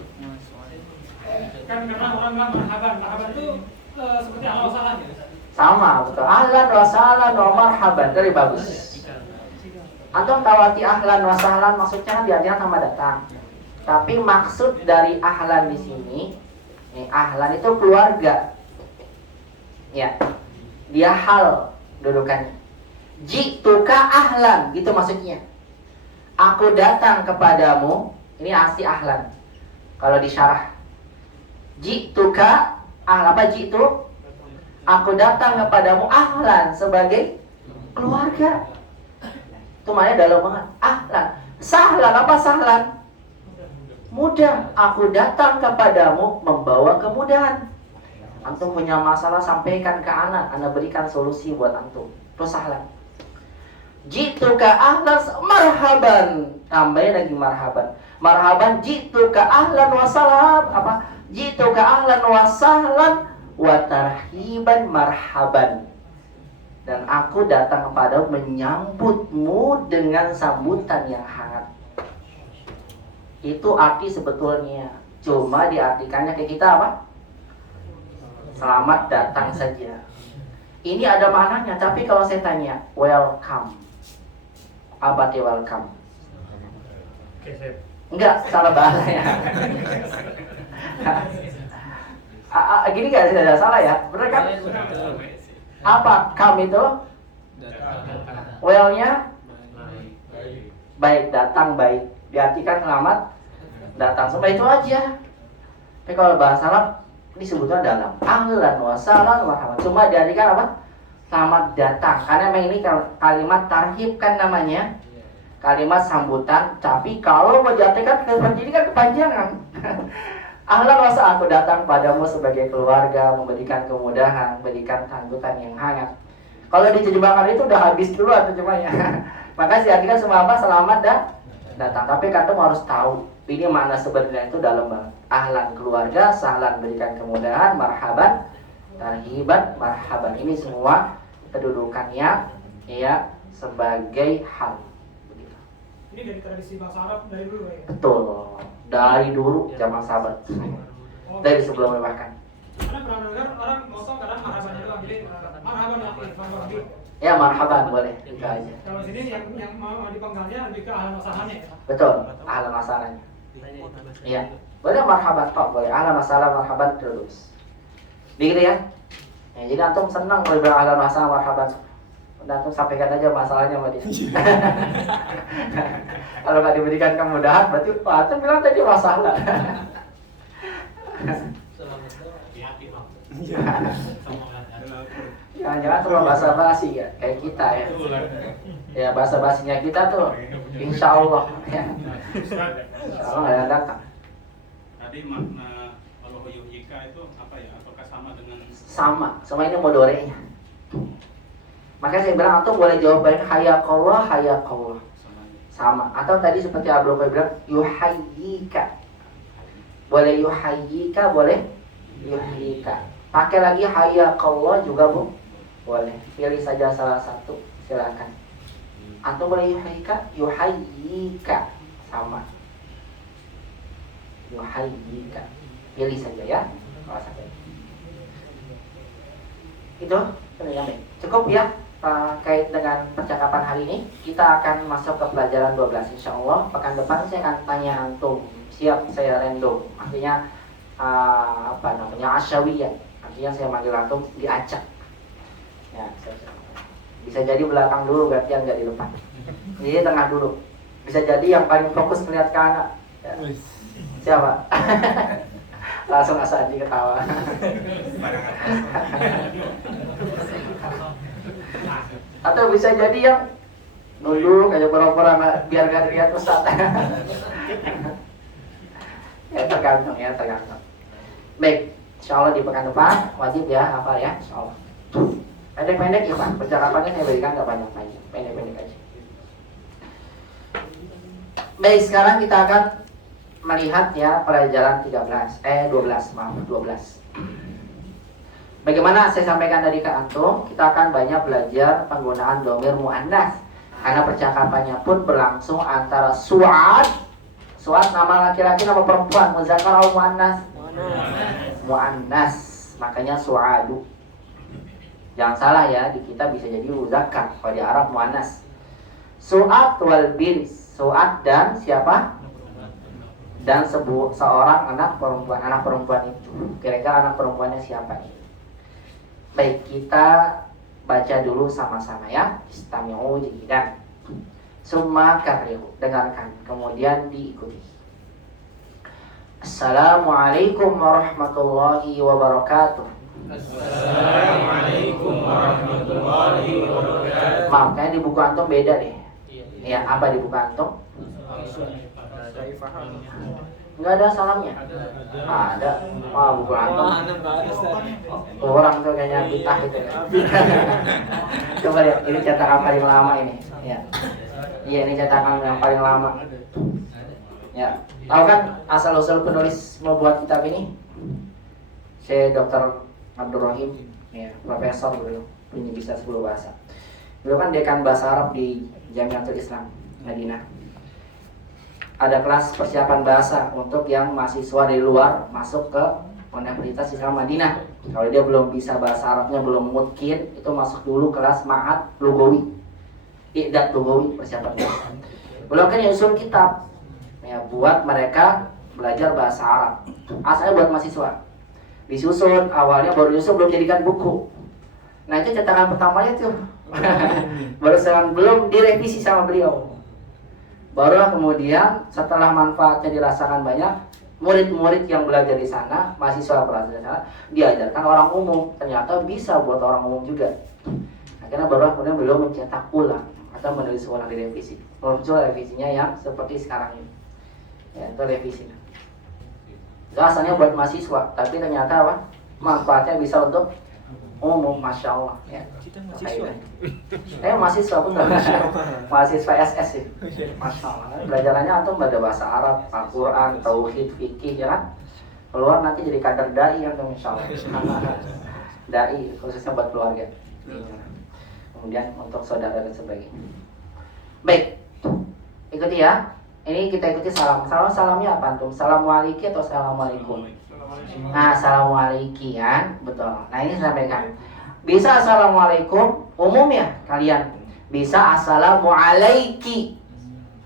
Kan karena orang bilang marhaban itu seperti halo salam ya. Sama, betul. Ahlan wa sahlan wa marhaban. Dari bagus. Antum tahu arti ahlan wa sahlan maksudnya kan diartikan sama datang. Tapi maksud dari ahlan di sini, ahlan itu keluarga. Ya. Dia hal dudukannya. Ji'tuka ahlan, gitu maksudnya. Aku datang kepadamu, ini asli ahlan. Kalau disyarah. Ji'tuka apa ji'tu? Aku datang kepadamu ahlan sebagai keluarga. Itu maknanya dalam banget. Ahlan. Sahlan apa sahlan? Mudah. Aku datang kepadamu membawa kemudahan. Antum punya masalah sampaikan ke anak berikan solusi buat antum. Terus sahlan. Jituka ahlan marhaban. Tambahin lagi marhaban. Marhaban jituka ahlan wa salam. Apa? Jituka ahlan wa sahlan wa tarhiban marhaban. Dan aku datang kepadamu menyambutmu dengan sambutan yang hangat. Itu arti sebetulnya. Cuma diartikannya kayak kita apa? Selamat datang saja. Ini ada maknanya, tapi kalau saya tanya welcome, apa arti welcome? Enggak, salah bahasa ya. Gini nggak ada salah ya? Bener kan? Apa come itu? Well-nya baik, datang baik. Diartikan selamat datang. Sampai itu aja. Tapi kalau bahasa Arab disebutnya dalam ahlan wa sahlan wa marhaban. Cuma diartikan apa? Selamat datang. Karena memang ini kalimat tarhib kan namanya. Kalimat sambutan. Tapi kalau mau diartikan seperti ini kan kepanjangan. Ahlan wa sahlan, aku datang padamu sebagai keluarga, memberikan kemudahan, memberikan sambutan yang hangat. Kalau diterjemahkan itu udah habis dulu terjemahnya. Maka diartikan semua apa? Selamat datang. Tapi kamu harus tahu ini makna sebenarnya itu dalam banget. Ahlan keluarga, sahlan berikan kemudahan, marhaban, tarhiban, marhaban. Ini semua kedudukannya ya sebagai hal. Begitu. Ini dari tradisi bahasa Arab dari dulu ya. Betul. Dari dulu zaman sahabat. Dari sebelum memakan. Karena pernah dengar orang ngomong kadang marhaban doang, jadi marhaban ya, marhaban. Ya marhaban boleh itu aja. Kalau sini yang mau dipanggalnya lebih ke ahlan wasahannya ya. Betul. Ahlan masalahnya. Iya. Boleh marhaban Pak, boleh. Ahlan masalah marhaban terus. Begitu ya. Ya jadi antum senang kalau bilang ahlan masalah marhaban. Antum sampaikan aja masalahnya sama dia. Kalau nggak diberikan kemudahan, berarti Pak antum bilang tadi masalah. Jangan-jangan cuma bahasa basi ya, kayak kita ya. Ya bahasa basinya kita tuh, insya Allah ya. Insya Allah nggak ada datang. Tadi makna Allah yuhyika itu apa ya? Apakah sama dengan Sama ini modorenya. Makanya saya bilang antum boleh jawab baik hayakallah, hayakallah. Sama. Atau tadi seperti Abdul Qadir bilang yuhayyika. Boleh yuhayyika, boleh yuhayyika. Pakai lagi hayakallah juga Bu. Boleh. Pilih saja salah satu. Silakan. Antum boleh yuhayyika, yuhayyika. Sama. Yuhayyika. Pilih saja ya. Kalau sampai. Itu cukup ya. Terkait dengan percakapan hari ini, kita akan masuk ke pelajaran 12 insya Allah. Pekan depan saya akan tanya antum, siap saya random. Artinya asyawiyah. Artinya saya manggil antum diacak. Ya, bisa jadi belakang dulu, gantian nggak di depan. Jadi tengah dulu. Bisa jadi yang paling fokus melihat ke anak. Ya. Siapa? Langsung Asadi ketawa. Atau bisa jadi yang nunduk kayak pura-pura biar gak dilihat Ustaz. Ya tergantung. Baik, insyaallah di pekan depan wajib ya hafal ya, insyaallah. Pendek-pendek ya Pak, percakapannya saya berikan gak banyak-banyak, pendek-pendek aja. Baik, sekarang kita akan melihat ya pelajaran 12. Bagaimana saya sampaikan tadi ke antum, kita akan banyak belajar penggunaan dhamir muannats karena percakapannya pun berlangsung antara su'ad nama laki-laki, nama perempuan, muzakkar atau muannats? Muannats. Makanya su'adu. Jangan salah ya, di kita bisa jadi muzakkar, kalau di Arab muannats. Su'ad wal bin, su'ad dan siapa? Dan seorang anak perempuan itu. Kira-kira anak perempuannya siapa nih? Baik, kita baca dulu sama-sama ya. Istami'u jidan. Summa karrihu, dengarkan, kemudian diikuti. Assalamualaikum warahmatullahi wabarakatuh. Assalamualaikum warahmatullahi wabarakatuh. Maaf, kayaknya di buku antum beda deh. Ya, apa di buku antum? Enggak ada salamnya? Ada. Wah, buku antum. Orang tuh kayaknya bitah gitu ya. Coba lihat, ini cetakan paling lama ini. Ya. Iya, ini cetakan yang paling lama. Ya. Tahu kan asal-usul penulis membuat kitab ini? Saya Dr. Abdul Rahim, ya, profesor dulu, punya bisa 10 bahasa. Dulu kan dekan bahasa Arab di Jamiatul Islam Madinah. Ada kelas persiapan bahasa untuk yang mahasiswa dari luar masuk ke Universitas Islam Madinah. Kalau dia belum bisa bahasa Arabnya, belum mungkin, itu masuk dulu kelas ma'had lugawi, i'dad lugawi, persiapan bahasa. Belum kan usul kitab, ya, buat mereka belajar bahasa Arab. Asalnya buat mahasiswa. Disusun, awalnya baru disusun, belum jadikan buku. Nah itu cetakan pertamanya tuh. Baru belum direvisi sama beliau. Barulah kemudian setelah manfaatnya dirasakan banyak, murid-murid yang belajar di sana, mahasiswa belajar di sana, diajarkan orang umum. Ternyata bisa buat orang umum juga. Akhirnya barulah kemudian beliau mencetak ulang atau menulis ulang di revisi. Muncul revisinya yang seperti sekarang ini. Ya, itu revisinya. Itu asalnya buat mahasiswa, tapi ternyata apa? Manfaatnya bisa untuk umum, masya Allah. Ya. Mahasiswa pun mahasiswa SS sih, masya Allah. Belajarannya antum pada bahasa Arab, Al-Quran, Tauhid, Fikih, ya kan? Keluar nanti jadi kader dai antum, insya Allah. Dai khususnya buat keluarga. Kemudian untuk saudara dan sebagainya. Baik, ikuti ya. Ini kita ikuti salam. Salamnya apa antum? Assalamualaikum atau assalamualaikum? Nah, assalamualaikum kan, betul. Nah ini sampaikan. Bisa assalamualaikum umum ya kalian. Bisa assalamualaiki.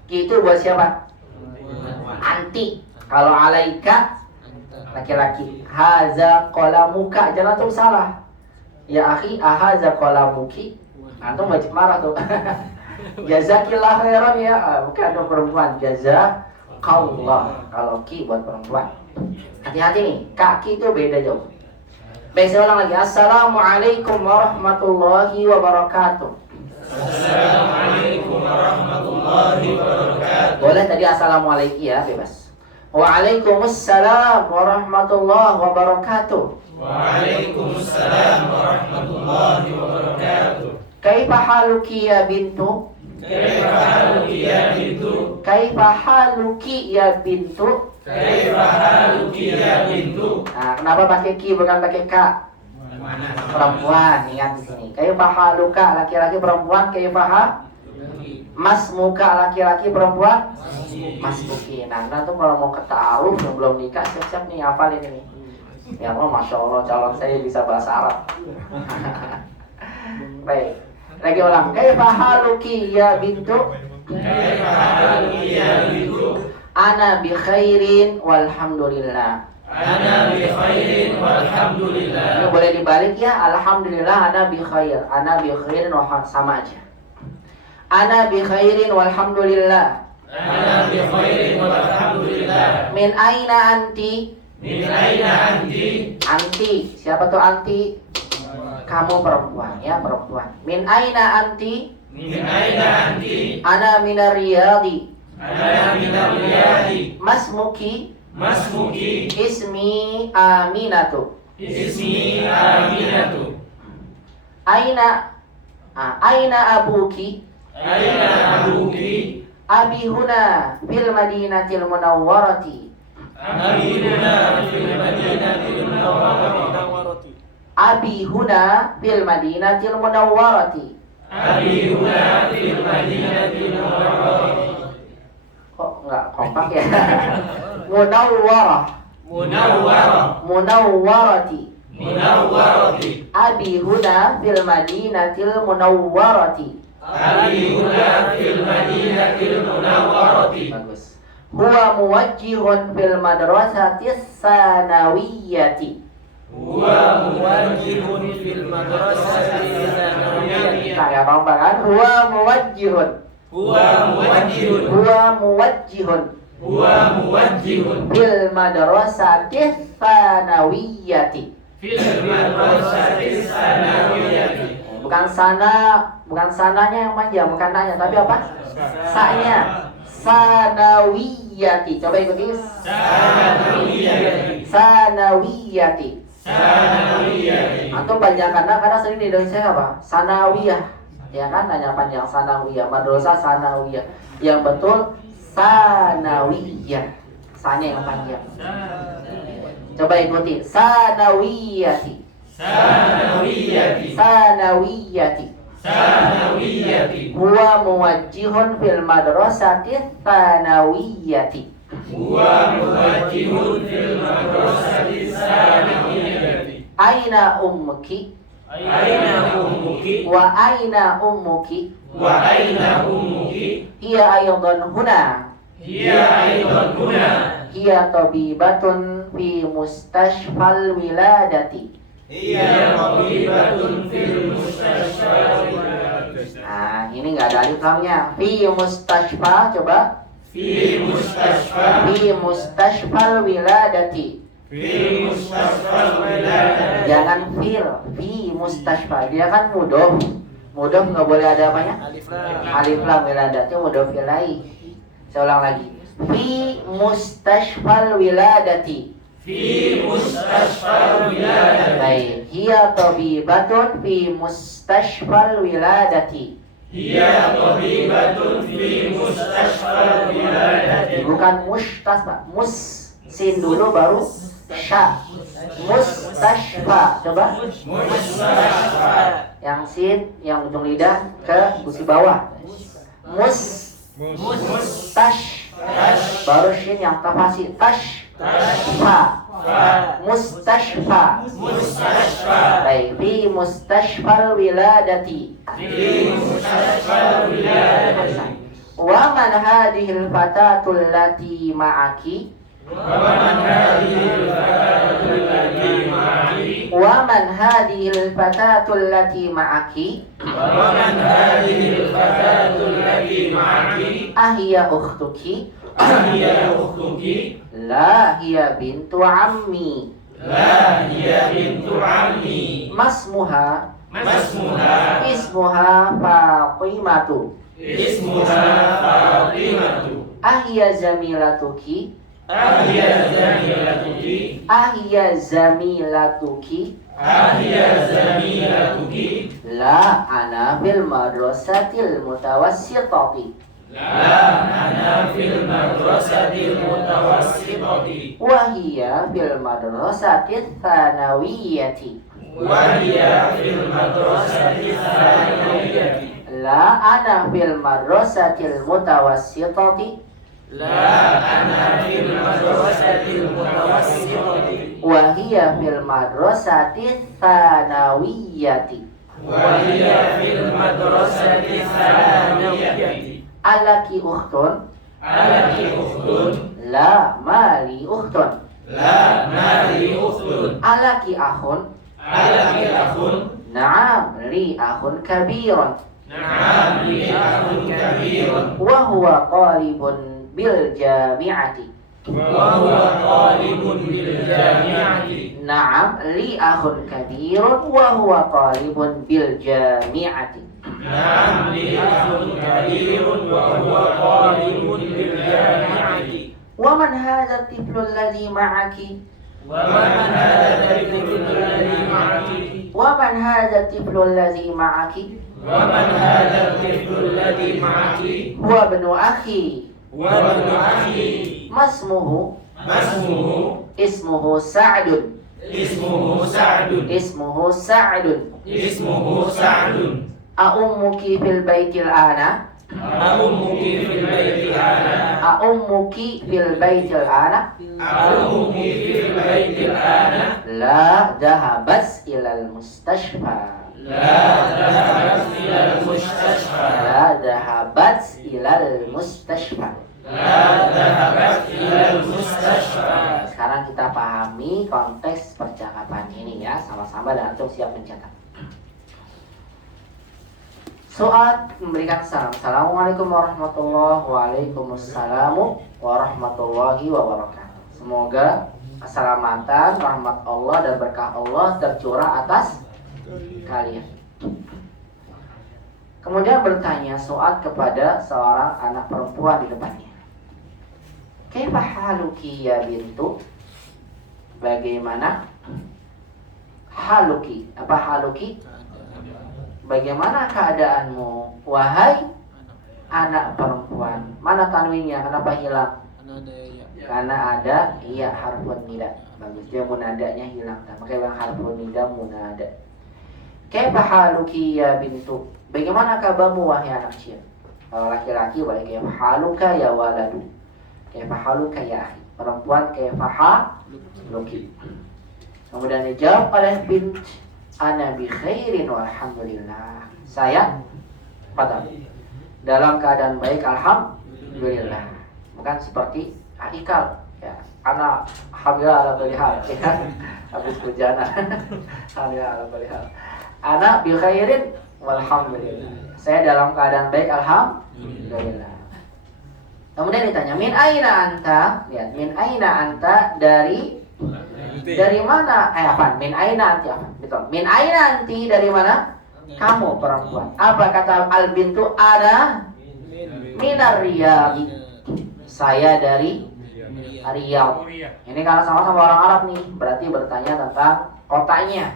Itu buat siapa? Anti. Kalau alaika laki-laki. Haza qalamuka, jangan antum salah. Ya akhi, ahaza qalamuki. Antum wajib marah tuh. Jazakillah khairan ya, bukan untuk perempuan. Jazakallah. Kalau ki buat perempuan. Hati-hati nih, kaki itu beda jauh. Baik, saya ulang lagi. Assalamualaikum warahmatullahi wabarakatuh. Assalamualaikum warahmatullahi wabarakatuh. Boleh tadi assalamualaikum ya, bebas. Waalaikumsalam warahmatullahi wabarakatuh. Waalaikumsalam warahmatullahi wabarakatuh. Kaifa haluki ya bintu? Kaifa haluki ya bintu? Kaifa haluki ya bintu? Kaifa haluki ya bintu? Nah, kenapa pakai ki bukan pakai ka? Perempuan, ingat di sini. Kaifa haluka, laki-laki perempuan. Kaifa ha? Masmuka, laki-laki perempuan. Masmuki. Nah, tuh kalau mau ke ta'aruf yang belum nikah, siap-siap nih hafalin ini. Ya Allah, masya Allah, calon saya bisa bahasa Arab. Baik, lagi ulang. Kaifa haluki ya bintu? Kaifa haluki ya bintu? Ana bi khairin walhamdulillah. Ana bi khairin walhamdulillah. Ini boleh dibalik ya. Alhamdulillah ana bi khair. Ana bi khairin sama aja. Ana bi khairin walhamdulillah. Ana bi khairin walhamdulillah. Min aina anti? Min aina anti? Anti, siapa tuh anti? Kamu perempuan, ya perempuan. Min aina anti? Min aina anti? Ana minar riyadi. Ana minar riyadi. Masmuki? Masmuki? Ismi Aminatu. Ismi Aminatu. Aina abuki? Aina abuki? Abi huna fil madinatil munawwarati. Abi huna fil madinatil munawwarati. Abi huna fil madinatil munawwarati. Abi huna fil madinatil munawwarati. Kok nggak kompak ya? Munawwarah. Munawwarah. Munawwarati. Munawwarati. Abi huna fil madinatil munawwarati. Abi huna fil madinatil munawwarati. Bagus. Huwa muwajjihun fil madrasatis sanawiyyati. Huwa muwajjihun fil madrasati tsanawiyati. Nah, ya kompak kan? Huwa muwajjihun. Huwa muwajjihun. Huwa muwajjihun Huwa muwajjihun fil madrasatis sanawiyyati. fil madrasati tsanawiyati. Bukan sananya yang panjang, bukan nanya, tapi apa? Sa-nya. Sanawiyati. Coba ikuti. Tsanawiyati. Sanawiyati. Tsanawiyati. Antum panjang karena sering di Indonesia apa? Sanawiyah. Ya kan, nanya panjang sanawiyah, madrasah sanawiyah. Yang betul sanawiyah. Sa-nya yang panjang. Coba ikuti. Sanawiyati. Tsanawiyati. Sanawiyati. Tsanawiyati. Huwa muwajjihun fil madrasati tsanawiyati. Huwa muwajjihun fil madrasati tsanawiyati. Aina ummuki? Aina ummuki? Wa aina ummuki? Wa aina ummuki? Hiya aydan huna. Hiya aydan huna. Hiya tabibatun fi mustashfal wiladati. Hiya tabibatun fil mustashfa. Nah, ini nggak ada alif lamnya. Fi mustashfa, coba. Fi mustashfa. Fi mustashfal wiladati. Fi mustashfa wiladati. Jangan fil, fi mustashfa. Dia kan mudof. Mudof nggak boleh ada apanya? Alif lam wiladati mudof ilaihi. Saya ulang lagi. Fi mustashfal wiladati. Fi mustashfa wiladati. Baik. Hiya tabibatun fi mustashfal wiladati. Hiya tabibatun fi mustashfa wiladati. Bukan mustasfa. Mus sin dulu baru sya. Mustashfa. Coba. Mustashfa. Yang sin, yang ujung lidah ke gusi bawah. Mustash. Baru shin yang tafasi. Tashfa. Mustashfa. Mustashfa. Baik. Fi mustashfal wiladati. Fi mustashfa wiladati. Wa man hadhil fatatul lati ma'aki? Wa man hadhil fatatul lati ma'aki? Wa man hadhil fatatul lati ma'aki? Wa man hadhil fatatul lati ma'aki? Ahiya ukhtuki? Ahiya ukhtuki? La hiya bintu ammi. La hiya bintu ammi. Masmuha? Masmuha? Ismuha Fatimatu. Ismuha Fatimatu. Ahiya zamilatuki? Ahiya zamilatuki? Ahiya zamilatuki? Ahiya zamilatuki? La ana fil madrasatil mutawassitati. La ana fil madrasatil mutawassitati. Wa hiya fil madrasatil tsanawiyati. Wa hiya fil madrasati tsanawiyati. La ana fil madrasatil mutawassitati. La ana fil madrasatil mutawassitati. Wa hiya fil madrasatil tsanawiyati. Wa hiya fil madrasati tsanawiyati. Alaki ukhtun? Alaki ukhtun? La mali ukhtun. La mali ukhtun. Alaki akhun? Alaki akhun? Na'am li akhun kabirun. نعم لي أخ كبير وهو طالب بالجامعة. وهو طالب بالجامعة. نعم لي أخ كبير وهو طالب بالجامعة. نعم لي أخ كبير وهو طالب بالجامعة. ومن هذا الطفل الذي معك؟ ومن هذا الطفل الذي معك؟ ومن هذا الطفل الذي معك؟ ومن هذا الطفل الذي معك؟ هو ابن أخي. وابن أخي. ما اسمه؟ ما اسمه؟ اسمه سعد. اسمه سعد. اسمه سعد. اسمه سعد. أأمك في البيت الآن؟ أأمك في البيت الآن؟ أأمك في البيت الآن؟ أأمك في البيت الآن؟ لا، ذهبت إلى المستشفى. لا ذهبت إلى المستشفى. لا ذهبت إلى المستشفى. لا ذهبت إلى المستشفى. Sekarang kita pahami konteks percakapan ini ya, sama-sama dan antum siap mencatat. Soal memberikan salam. Assalamualaikum warahmatullahi wabarakatuh. Waalaikumsalam warahmatullahi wabarakatuh. Semoga keselamatan, rahmat Allah dan berkah Allah tercurah atas kalian. Kemudian bertanya soal kepada seorang anak perempuan di depannya. Kaifa haluki ya bintu? Bagaimana haluki? Apa haluki? Bagaimana keadaanmu, wahai anak perempuan? Mana tanwinnya? Kenapa hilang? Karena ada iya harfun nida. Bagus, dia munadanya hilang. Maka yang harfun nida munada. Kaifa haluki ya bintu? Bagaimana kabarmu wahai anak kecil? Kalau laki-laki boleh kaifa haluka ya waladu. Kaifa haluka ya akhi. Perempuan kaifa haluki. Kemudian dijawab oleh bint, ana bi khairin walhamdulillah. Saya pada dalam keadaan baik alhamdulillah. Bukan seperti Aikal ya. Ana alhamdulillah ala kulli hal ya. Habis hujanan. Alhamdulillah ala kulli hal. Ana bi khairin walhamdulillah. Saya dalam keadaan baik alhamdulillah. Kemudian ditanya, min aina anta? Lihat, min aina anta dari mana? Min aina anti apa? Betul. Min aina anti dari mana? Kamu perempuan. Apa kata al bintu? Ada minar Riyadh. Saya dari Riau. Ini kalau sama-sama orang Arab nih, berarti bertanya tentang kotanya.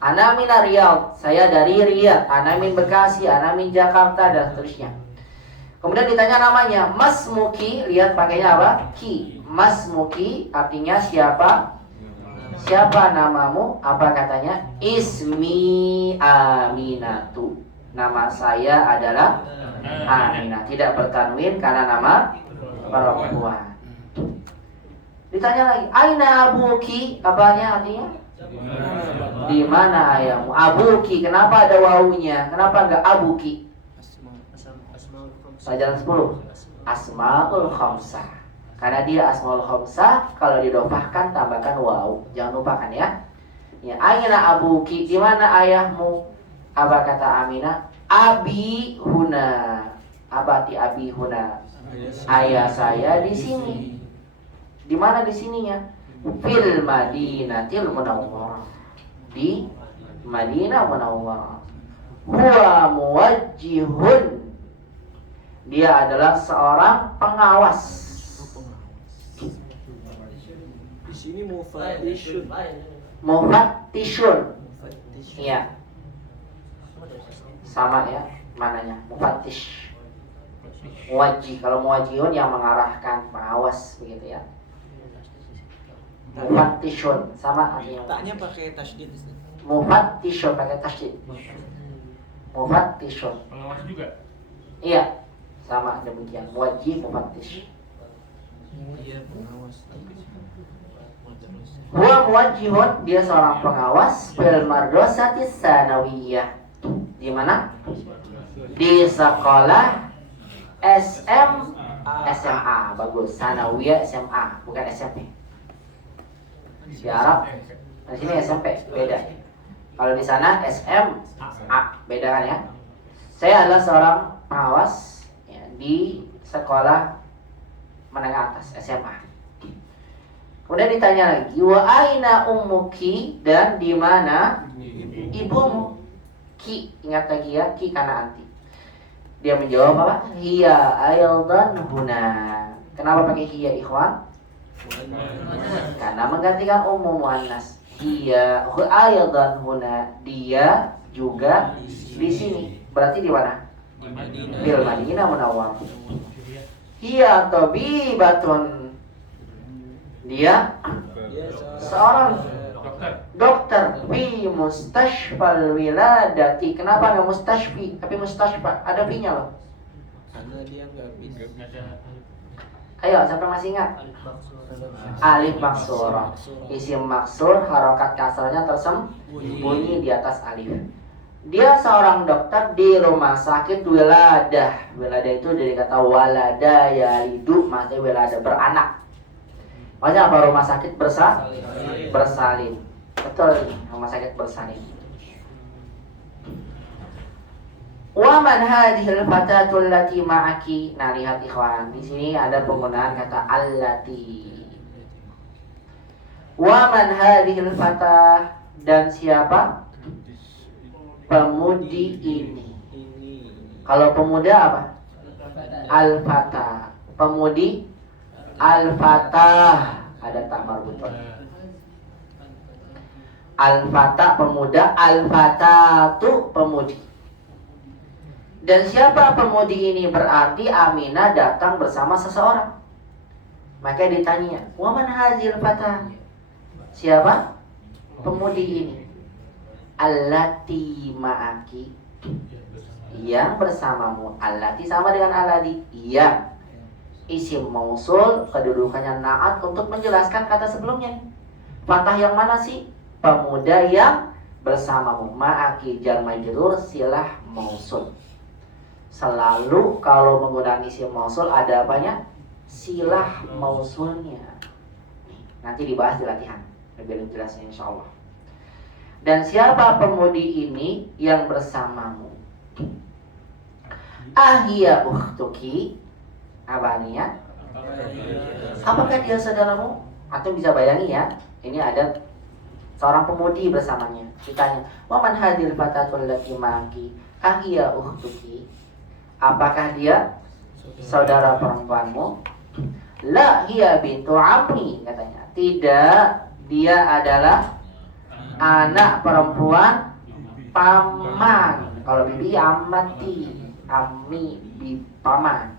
Ana min Riau. Saya dari Riyadh. Ana min Bekasi, ana min Jakarta dan seterusnya. Kemudian ditanya namanya, Mas Muki, lihat pakainya apa? Ki. Mas Muki artinya siapa? Siapa namamu? Apa katanya? Ismi Aminatu. Nama saya adalah Aminah. Tidak bertanwin karena nama perempuan. Ditanya lagi, Aina abuki? Apanya artinya? Di mana ayahmu? Abuki. Kenapa ada wawunya? Kenapa enggak abuki? Pelajaran 10 Asmaul Khamsah. Karena dia Asmaul Khamsah, kalau didofahkan tambahkan waw. Jangan lupakan ya. Ya, aina abuki? Di mana ayahmu? Apa kata Aminah? Abi huna. Apa arti abi huna? Ayah saya di sini. Di mana di sininya? Fil Madinatil Munawwarah. Di Madinah Munawwarah. Huwa muwajjihun. Dia adalah seorang pengawas. Di sini mufattishun. Mufattishun. Iya. Sama ya mananya. Mufattish. Muwajjih. Kalau muwajjihun yang mengarahkan, pengawas begitu ya. Mufattishun sama artinya. Taknya pakai tasydid. Mufattishun pakai tasydid. Mufattishun. Pengawas juga. Iya. Sama demikian, muwajjih mufattish. Huwa muwajjihun, dia seorang pengawas fil madrasati tsanawiyah. Di mana? Di sekolah SMA. Bagus, tsanawiyah SMA, bukan SMP. Di Arab, di sini SMP beda. Kalau di sana SMA, beda kan ya? Saya adalah seorang pengawas ya, di sekolah menengah atas SMA. Kemudian ditanya lagi, wa aina ummuki, dan di mana ibumu? Ki, ingat lagi ya, ki karena anti. Dia menjawab apa? Hiya aydan huna. Kenapa pakai hiya ikhwan? Karena menggantikan umum muannas. Hiya aydan huna, dia juga di sini. Berarti di mana? Bil Madinah Munawwarah. Hiya tabibatun, dia seorang dokter fi mustashfal wiladati. Kenapa nggak mustashfi tapi mustashfa? Ada fi-nya loh. Karena dia nggak bisa. Ayo, siapa masih ingat? Alif maksurah. Isim maksur, harokat kasrahnya tersembunyi di atas alif. Dia seorang dokter di rumah sakit wiladah. Wiladah itu dari kata walada yalidu, maksudnya wiladah, beranak. Maksudnya apa? Rumah sakit bersalin. Betul ini, rumah sakit bersalin. Wa man hadhil fatatul lati ma'aki. Nah, lihat ikhwan, di sini ada penggunaan kata allati. Wa man hadhil fatah, dan siapa pemudi ini? Kalau pemuda apa? Al-fatah. Pemudi al-fatah, ada tak marbutun. Al-fatah pemuda, al-fatatu pemudi. Dan siapa pemudi ini? Berarti Aminah datang bersama seseorang. Maka ditanya, wa man hadzal fatah? Siapa pemudi ini? Allati ma'aki, yang bersamamu. Allati sama dengan alladhi, iya. Isim mausul, kedudukannya na'at untuk menjelaskan kata sebelumnya. Fatah yang mana sih? Pemuda yang bersamamu. Ma'aki jar majrur silah mausul. Selalu kalau menggunakan isim mausul ada apanya? Silah mausulnya. Nanti dibahas di latihan lebih jelasnya insyaallah. Dan siapa pemudi ini yang bersamamu? Ahia ukhtuki. Apa artinya? Apakah dia saudaramu? Atau bisa bayangi ya, ini ada seorang pemudi bersamanya. Ditanya, wa man hadhil fatatul lati ma'aki ahia ukhtuki? Apakah dia saudara perempuanmu? La hiya bintu ammi, katanya. Tidak, dia adalah anak perempuan paman. Kalau bibi amati, ammi bi paman.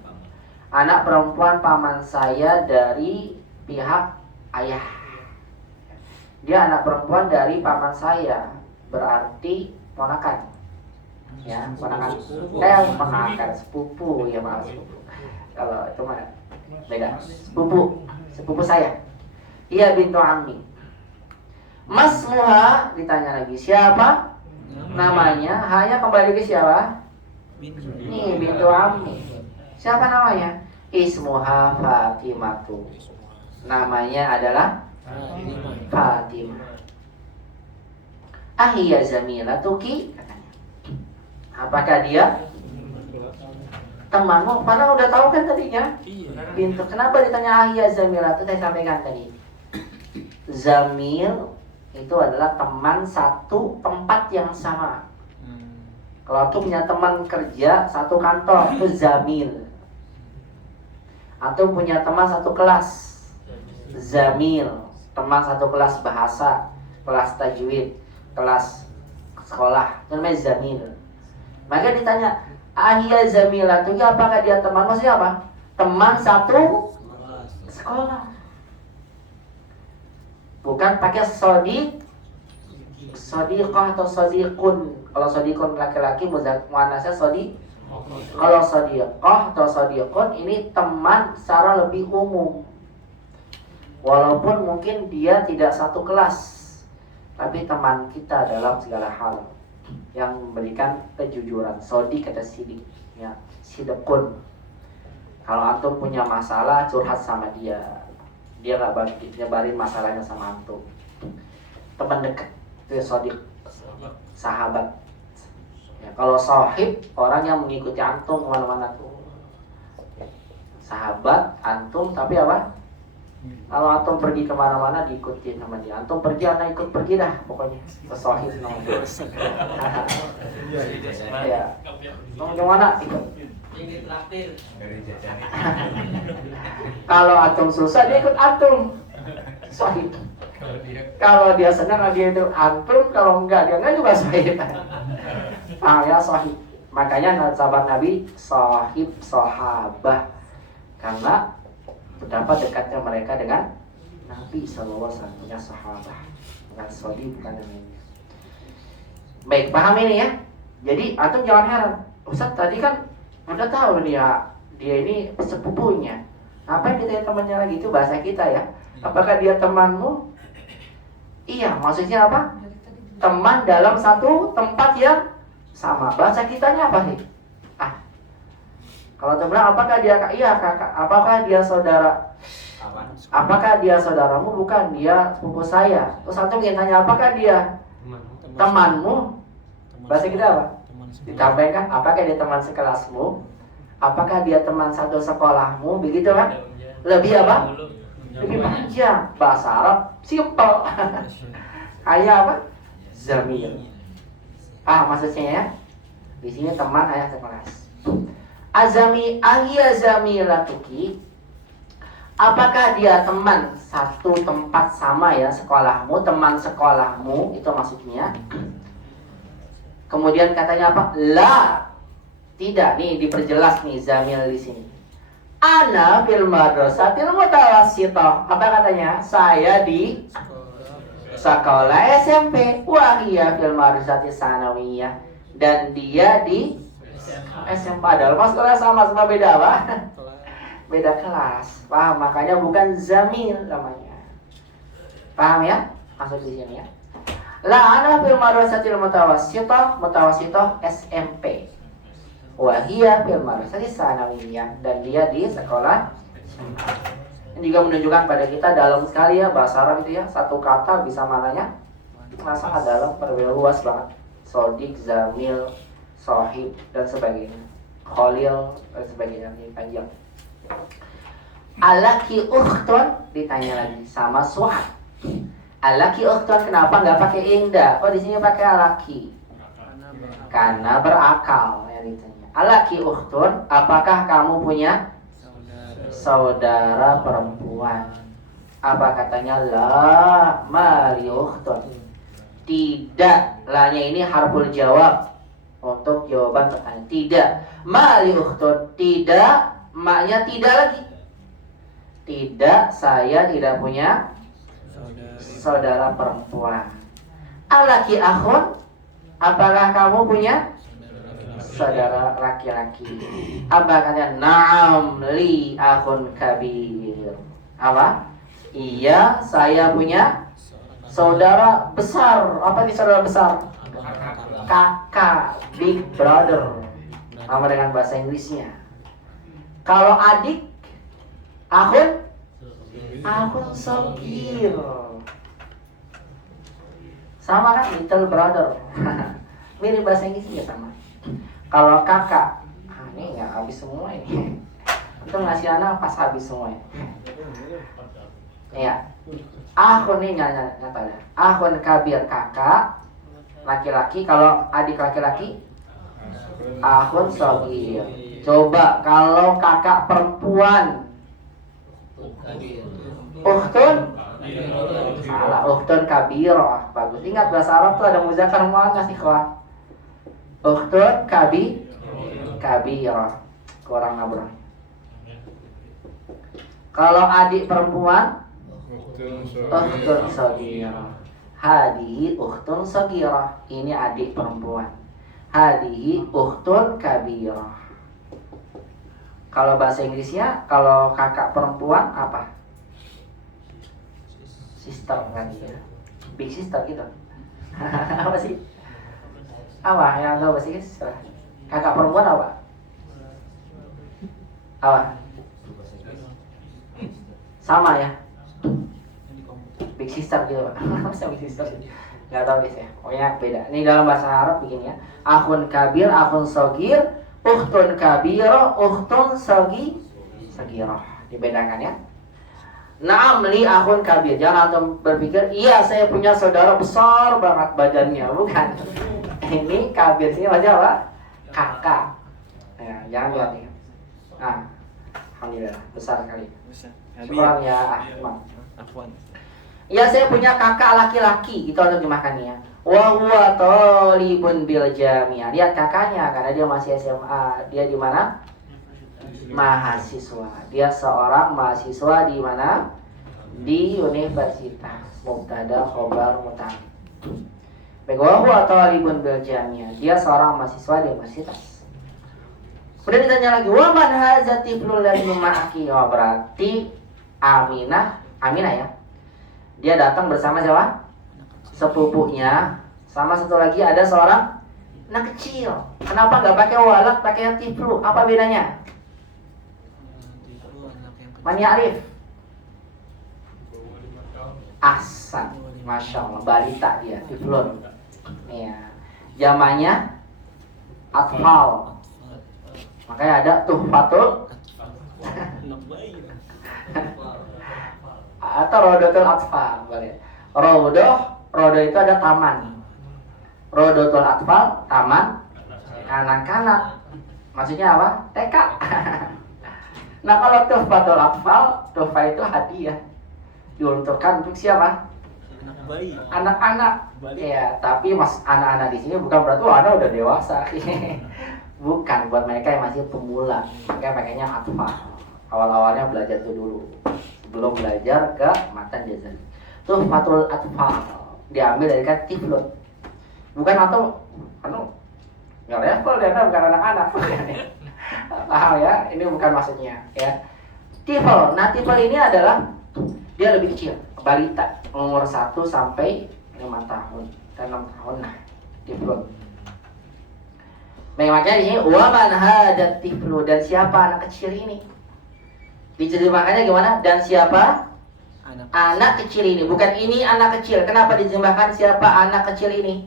Anak perempuan paman saya dari pihak ayah. Dia anak perempuan dari paman saya, berarti ponakan. Ya, ponakan. Ponakan sepupu, ya maaf sepupu. Kalau itu mah beda. Sepupu saya. Iya bintu ammi. Masmuha, ditanya lagi, siapa namanya? Hanya kembali ke siapa? Nih, bintu ammi. Siapa namanya? Ismuha Fatimatu. Namanya adalah Fatimah. Ahiyya zamilatuki, katanya. Apakah dia temanmu? Padahal udah tahu kan tadinya. Bintu. Kenapa ditanya ahiyya zamilatu? Saya sampaikan tadi. Zamil itu adalah teman satu tempat yang sama. Kalau tuh punya teman kerja satu kantor, itu zamil. Atau punya teman satu kelas, zamil. Teman satu kelas bahasa, kelas tajwid, kelas sekolah, itu namanya zamil. Maka ditanya, ahiyya zamilatu, apakah dia teman? Maksudnya apa? Teman satu sekolah. Bukan pakai sodiqah atau sodiqun. Kalau sodiqun laki-laki, muannasnya sodiq. Kalau sodiqah atau sodiqun ini teman secara lebih umum. Walaupun mungkin dia tidak satu kelas, tapi teman kita dalam segala hal, yang memberikan kejujuran. Sodiq kata sidik, ya, sidqun. Kalau antum punya masalah, curhat sama dia nggak nyebarin masalahnya sama antum. Teman dekat itu sodiq, sahabat. Ya, kalau sahib orang yang mengikuti antum kemana-mana tuh. Sahabat antum tapi apa? Kalau antum pergi kemana-mana diikutin sama dia. Antum pergi, anak ikut pergi dah pokoknya. Ke sahib namanya. Ya. Mau kemana ikut? Ini traktir. Kalau antum susah dia ikut antum. Sahib. Kalau dia senang dia itu antum, kalau enggak dia enggak juga sahib. Ya sahib. Makanya sahabat Nabi sahib sahabah, karena betapa dekatnya mereka dengan Nabi SAW, punya sahabah, bukan sahib, bukan namanya. Baik, paham ini ya. Jadi antum jangan heran, Ustaz tadi kan udah tahu dia ini sepupunya. Apa yang ditanya temannya lagi, itu bahasa kita ya. Apakah dia temanmu? Iya, maksudnya apa? Teman dalam satu tempat yang sama. Bahasa kitanya apa nih? Kalau teman bilang, apakah dia iya kakak? Apakah dia saudara? Apakah dia saudaramu? Bukan, dia sepupu saya. Terus antum ingin tanya, apakah dia temanmu? Bahasa kita apa? Ditampaikan, apakah dia teman sekelasmu? Apakah dia teman satu sekolahmu? Begitu kan? Lebih apa? Lebih panjang. Bahasa Arab simple. Kayak apa? Zamil. Maksudnya ya? Di sini teman ayah sekelas. Azami ahya zamilatuki. Apakah dia teman satu tempat sama ya, sekolahmu, teman sekolahmu, itu maksudnya. Kemudian katanya apa? La. Tidak, nih diperjelas nih zamil di sini. Ana fil madrasatil mutawassithah. Apa katanya? Saya di sekolah SMP. Wa hiya fil madrasatis sanawiyah. Dan dia di SMP. Padahal sekolah sama beda apa? Beda kelas. Paham? Makanya bukan zamil namanya. Paham ya? Maksud di sini ya. La ana fil madrasatil mutawassithah SMP. Wahia fil madrasatis sanawiyah, dan dia di sekolah. Ini juga menunjukkan pada kita dalam sekali ya bahasa Arab itu ya, satu kata bisa maknanya sangat dalam, berbeda luas banget. Sodik, zamil, sohib dan sebagainya, khalil dan sebagainya, ini panjang. Alaki ukhtun, ditanya lagi sama Su'ad. Alaki ukhtun, kenapa nggak pakai inda? Oh di sini pakai alaki. Karena berakal ya ditanya. Alaki ukhtun, apakah kamu punya saudara perempuan? Apa katanya? La mali ukhtun. Tidak, lanya ini harful jawab untuk jawaban pertanyaan. Tidak, mali ukhtun. Tidak, maknya tidak lagi. Tidak, saya tidak punya saudara perempuan. Alaki akhun, apakah kamu punya saudara laki-laki? Apa katanya? Na'am li akhun kabir. Apa? Iya, saya punya saudara besar. Apa nih saudara besar? Kakak, big brother. Sama dengan bahasa Inggrisnya. Kalau adik, akhun sogir. Sama kan, little brother. Mirip bahasa Inggrisnya sama. Kalau kakak, ini nggak habis semua ini. Itu ngasih anak pas habis semua ya. Iya. Akhun nih nyata dah. Akhun kabir, kakak laki-laki. Kalau adik laki-laki, akhun sogir. Coba kalau kakak perempuan, ukhtun, salah, ukhtun kabirah. Bagus. Ingat bahasa Arab tuh ada muzakkar muannas ikhwah. Ukhtun kabirah. Kurang nabrah. Kalau adik perempuan, ukhtun saghirah. Hadihi ukhtun saghirah. Ini adik perempuan. Hadihi ukhtun kabirah. Kalau bahasa Inggrisnya, kalau kakak perempuan apa? Sister kan ya. Big sister gitu. Apa sih? Apa yang tahu bahasa Inggris? Kakak perempuan apa? Apa? Sama ya. Big sister gitu Pak. Masa big sister? Nggak tahu guys ya, pokoknya beda. Ini dalam bahasa Arab begini ya. Akhun kabir, akhun sogir, ukhtun kabiro, ukhtun sagirah. Dibedakan ya. Naam li akhun kabir. Jangan antum berpikir, iya saya punya saudara besar banget badannya. Bukan. Ini kabir sini wajah apa? Kakak. Ya, jangan lihat ya. Nah, alhamdulillah besar sekali. Syukur ya Ahmad. Ya saya punya kakak laki-laki, gitu untuk terjemahkannya. Wa huwa talibun bil jami'ah. Lihat kakaknya karena dia masih SMA. Dia di mana? Mahasiswa. Dia seorang mahasiswa di mana? Di universitas. Mubtada khobar mutam. Baik, wa huwa talibun bil jami'ah. Dia seorang mahasiswa di universitas. Kemudian ditanya lagi, wa man hadza tiflul ladzi ma'aki? Oh, berarti Aminah ya. Dia datang bersama siapa? Sepupunya. Sama satu lagi ada seorang anak kecil. Kenapa nggak pakai walad, pakai tiflu? Apa bedanya? Man ya'rif? Ahsan. Masya Allah, balita dia, tiflun. Ya. Jamannya atfal. Makanya ada tuhfatul atau rodotul atfal. Rodo itu ada taman. Rodotul atfal, taman kanak-kanak. Maksudnya apa? TK. Nah kalau tuhfatul atfal, tuhfa itu hadiah diuntukkan untuk siapa? Anak-anak. Ya, tapi anak-anak di sini bukan berarti anak udah dewasa. Bukan, buat mereka yang masih pemula. Makanya pakainya atfal. Awal-awalnya belajar itu dulu. Belum belajar ke matan jazari. Tuhfatul atfal diambil dari kata tiflun. Bukan atau nggak level dia, bukan anak-anak. Paham ya? Ini bukan maksudnya ya. Tifl. Nah tifl ini adalah dia lebih kecil, balita, umur 1 sampai 5 tahun dan 6 tahun. Nah, tiflun. Makanya di sini wa man hadat tiflu, dan siapa anak kecil ini? Diterjemahkannya gimana? Dan siapa? Anak kecil ini. Bukan ini anak kecil. Kenapa diterjemahkan siapa anak kecil ini?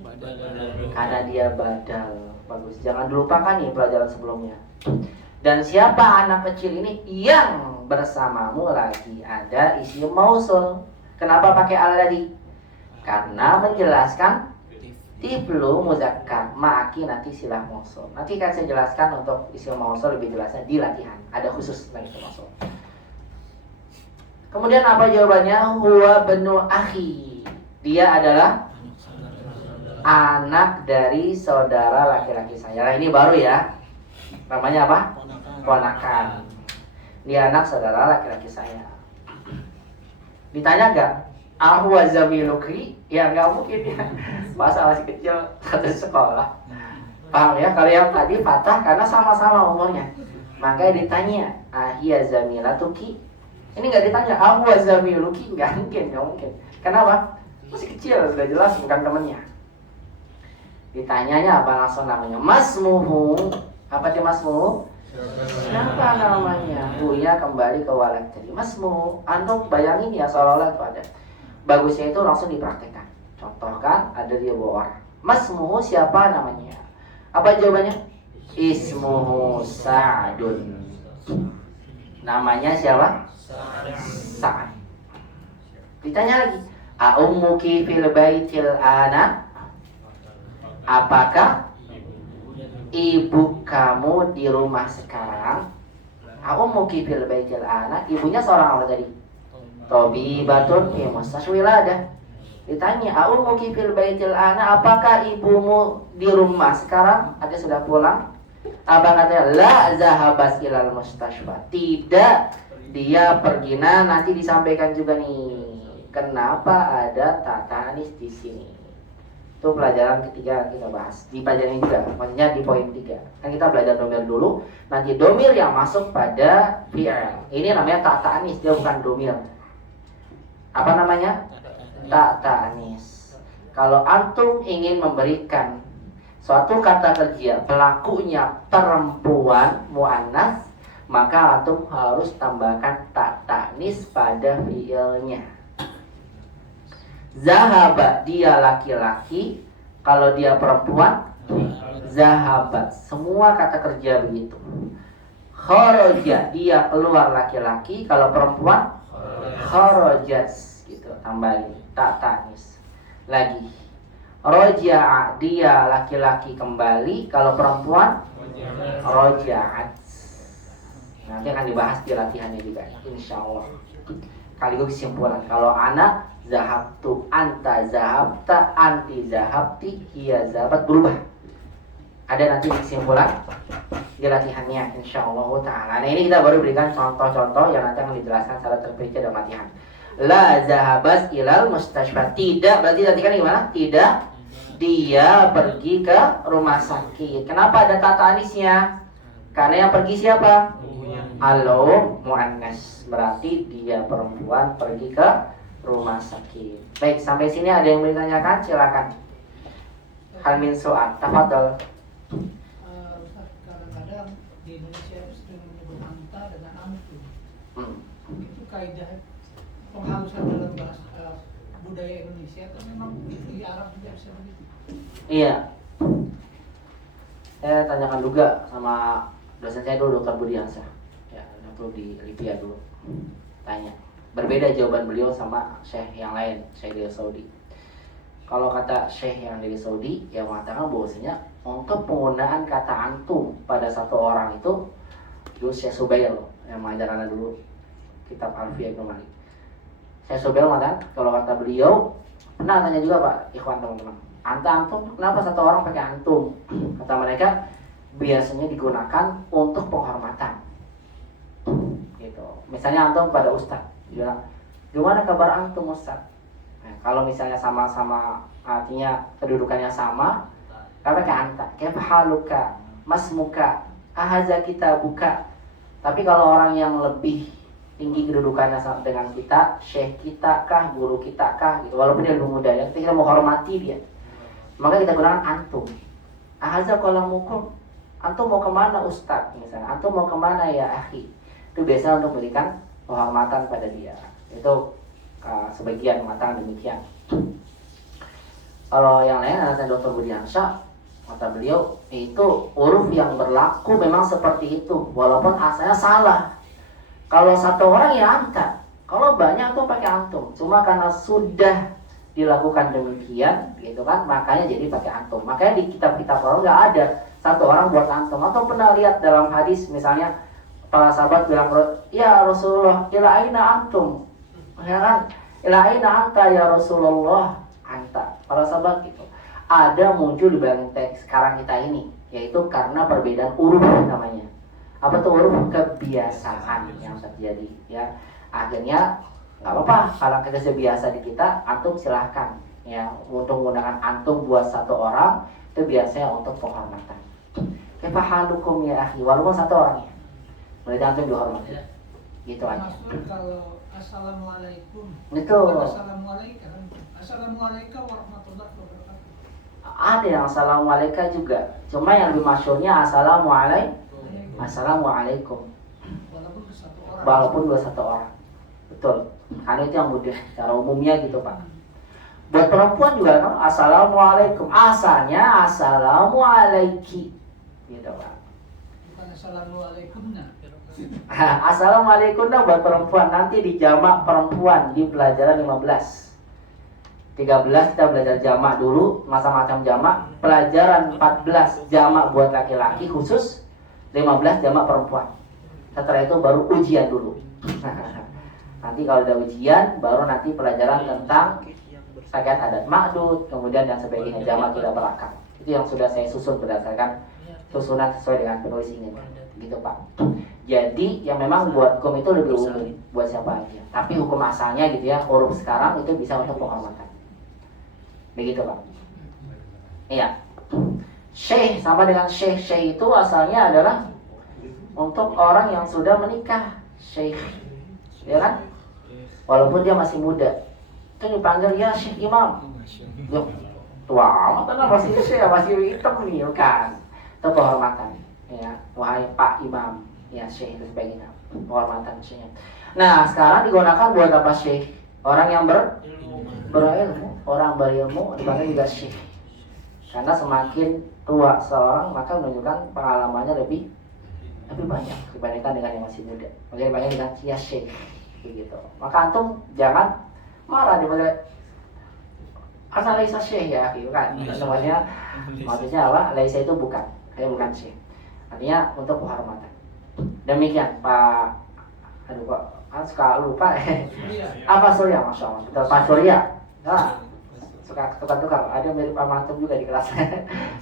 Karena dia badal. Bagus. Jangan dilupakan nih pelajaran sebelumnya. Dan siapa anak kecil ini yang bersamamu? Lagi ada isim mausul. Kenapa pakai al tadi? Karena menjelaskan tiflu muzakkar ma'aki nanti silah mausul. Nanti akan saya jelaskan untuk isim mausul lebih jelasnya di latihan. Ada khusus tentang isim mausul. Kemudian apa jawabannya? Huwa benu akhi. Dia adalah anak dari saudara laki-laki saya. Nah, ini baru ya. Namanya apa? Ponakan. Dia anak saudara laki-laki saya. Ditanya gak? Ahwa zamiluki? Ya nggak mungkin ya. Masa masih kecil satu sekolah. Paham ya? Kalau yang tadi patah karena sama-sama umurnya. Makanya ditanya, ahia zamilatuki? Ini nggak ditanya, ahwa zamiluki? Nggak mungkin. Kenapa? Masih kecil, sudah jelas bukan temannya. Ditanyanya apa langsung namanya? Masmuhu. Apa dia masmuhu? Siapa namanya? Buya kembali ke walad tadi. Masmuhu. Antum bayangin ya seolah-olah itu ada. Bagusnya itu langsung dipraktekkan. Contohkan ada dia bawa orang. Masmuhu siapa namanya? Apa jawabannya? Ismuhu Sa'dun. Namanya siapa? Sa'ad. Ditanya lagi, A'ummuki fil baitil ana? Apakah ibu kamu di rumah sekarang? A'ummuki fil baitil ana? Ibunya seorang apa tadi? Tabibatun fi mustashwiladah. Ditanya, A'ummuki fil baitil ana? Apakah ibumu di rumah sekarang? Ada sudah pulang? Abang katanya, la zahabas ilal mustashwa. Tidak, dia pergi. Nah, nanti disampaikan juga nih. Kenapa ada tata anis di sini? Itu pelajaran ketiga kita bahas. Di pelajaran ini juga, maksudnya di poin 3. Kan kita belajar domir dulu. Nanti domir yang masuk pada fi'il. Ini namanya tata anis, dia bukan domir. Apa namanya? Tata anis. Kalau antum ingin memberikan suatu kata kerja pelakunya perempuan muannas, maka antum harus tambahkan tak tanis pada fiilnya. Zahaba dia laki-laki, kalau dia perempuan zahabat. Semua kata kerja begitu. Kharaja dia keluar laki-laki, kalau perempuan kharajat gitu, tambahin tak tanis. Lagi roja'a dia laki-laki kembali, kalau perempuan roja'at. Nanti akan dibahas di latihannya juga, insyaallah. Kaligus kesimpulan, kalau anak zahabtu, anta zahabta, anti zahabti, hiya zahabat, berubah. Ada nanti kesimpulan di latihannya, insyaallah ta'ala. Nah ini kita baru berikan contoh-contoh yang nanti akan dijelaskan secara terperinci dalam latihan. La zahabas ilal mustashfa. Tidak, berarti nanti kan gimana? Tidak, dia pergi ke rumah sakit. Kenapa ada kata anisnya? Karena yang pergi siapa? Halo, muannas. Berarti dia perempuan pergi ke rumah sakit. Baik, sampai sini ada yang mau ditanyakan? Silakan. Hal min soal, tafadhol. Ustaz, kadang-kadang di Indonesia itu sering menyebut anta dengan antum. Itu kaidah penghalusan dalam bahasa budaya Indonesia, atau memang di Arab juga bisa begitu? Iya. Saya tanyakan juga sama dosen saya dulu, Dr. Budiansyah. Ya, waktu di Libya dulu. Tanya. Berbeda jawaban beliau sama syekh yang lain, syekh dari Saudi. Kalau kata syekh yang dari Saudi, yang mengatakan bahwasanya untuk penggunaan kata antum pada satu orang itu, dulu Syekh Subail yang mengajarkan dulu kitab Alfiyah Ibnu Malik. Syekh Subail mengatakan, kalau kata beliau, pernah tanya juga Pak Ikhwan teman-teman, antum, kenapa satu orang pakai antum? Kata mereka, biasanya digunakan untuk penghormatan. Gitu. Misalnya antum kepada ustaz, bilang, gimana kabar antum ustaz? Nah, kalau misalnya sama-sama artinya kedudukannya sama, kan pakai anta. Kaifa haluka, masmuka, ahaza kita buka. Tapi kalau orang yang lebih tinggi kedudukannya dengan kita, syekh kita kah, guru kita kah, gitu. Walaupun dia lebih muda, ya kita mau hormati dia, maka kita gunakan antum. Ahaza qalamukum, antum mau kemana ustaz? Misalnya, antum mau kemana ya akhi? Itu biasa untuk memberikan penghormatan pada dia. Itu sebagian mengatakan demikian. Kalau yang lain kata Dr. Budiansyah, kata beliau itu uruf yang berlaku memang seperti itu, walaupun asalnya salah. Kalau satu orang ya anta, kalau banyak tuh pakai antum. Cuma karena sudah dilakukan demikian, gitu kan, makanya jadi pakai antum. Makanya di kitab-kitab orang nggak ada satu orang buat antum. Atau pernah lihat dalam hadis misalnya para sahabat bilang, ya Rasulullah, ila aina antum? Ya kan? Ila aina anta ya Rasulullah? Anta. Para sahabat gitu. Ada muncul di belakang teks sekarang kita ini, yaitu karena perbedaan uruf namanya. Apa tuh uruf? Kebiasaan yang terjadi, ya. Akhirnya nggak apa-apa kalau kita biasa di kita, antum silahkan, ya, untuk menggunakan antum buat satu orang itu biasanya untuk penghormatan. Kaifa halukum ya akhi, walaupun satu orang ya, berarti antum dihormati. Gitu aja. Maksud kalau assalamualaikum, Itu assalamualaikum, assalamualaikum warahmatullahi wabarakatuh. ada yang assalamualaikum juga, cuma yang lebih masyhurnya assalamualaikum. Walaupun ke satu orang. Walaupun dua satu orang, betul. Karena itu yang mudah, secara umumnya gitu Pak. Buat perempuan juga kan, assalamualaikum, asalnya assalamualaiki, gitu Pak. Bukan assalamualaikum nah. Assalamualaikum dah buat perempuan, nanti di jamak perempuan di pelajaran 15. 13 kita belajar jamak dulu, macam-macam jamak. Pelajaran 14 jamak buat laki-laki khusus, 15 jamak perempuan. Setelah itu baru ujian dulu. Nanti kalau udah ujian, baru nanti pelajaran tentang syariat adat ma'dud, kemudian dan sebagainya, jamak tidak berakal. Itu yang sudah saya susun berdasarkan susunan sesuai dengan penulis ingin. Gitu Pak. Jadi yang memang buat hukum itu lebih umum buat siapa aja. Tapi hukum asalnya gitu ya, huruf sekarang itu bisa untuk penghormatan. Begitu Pak. Iya. Syekh sama dengan syekh. Syekh itu asalnya adalah untuk orang yang sudah menikah. Syekh, ya kan? Walaupun dia masih muda, itu dipanggil ya Syekh Imam. Loh, tua amat kan masih Syekh, masih hitam nih kan? Itu penghormatan. Ya, wahai Pak Imam, ya Syekh itu sebagainya, penghormatan Syekh. Nah sekarang digunakan buat apa Syekh? Orang yang berilmu, orang berilmu dipanggil juga syekh. Karena semakin tua seorang maka menunjukkan pengalamannya lebih banyak dibandingkan dengan yang masih muda. Makanya dipanggil dengan ya syekh begitu. Maka antum jangan marah dipanggil asal laisa syekh ya, gitu kan. Maksudnya apa? Laisa itu bukan, saya bukan syekh. Artinya untuk penghormatan. Demikian Pak, aduh Pak, suka lupa. Apa Surya, masya Allah. Betul Pak Surya. Nah, suka tukar-tukar. Ada mirip sama antum juga di kelas.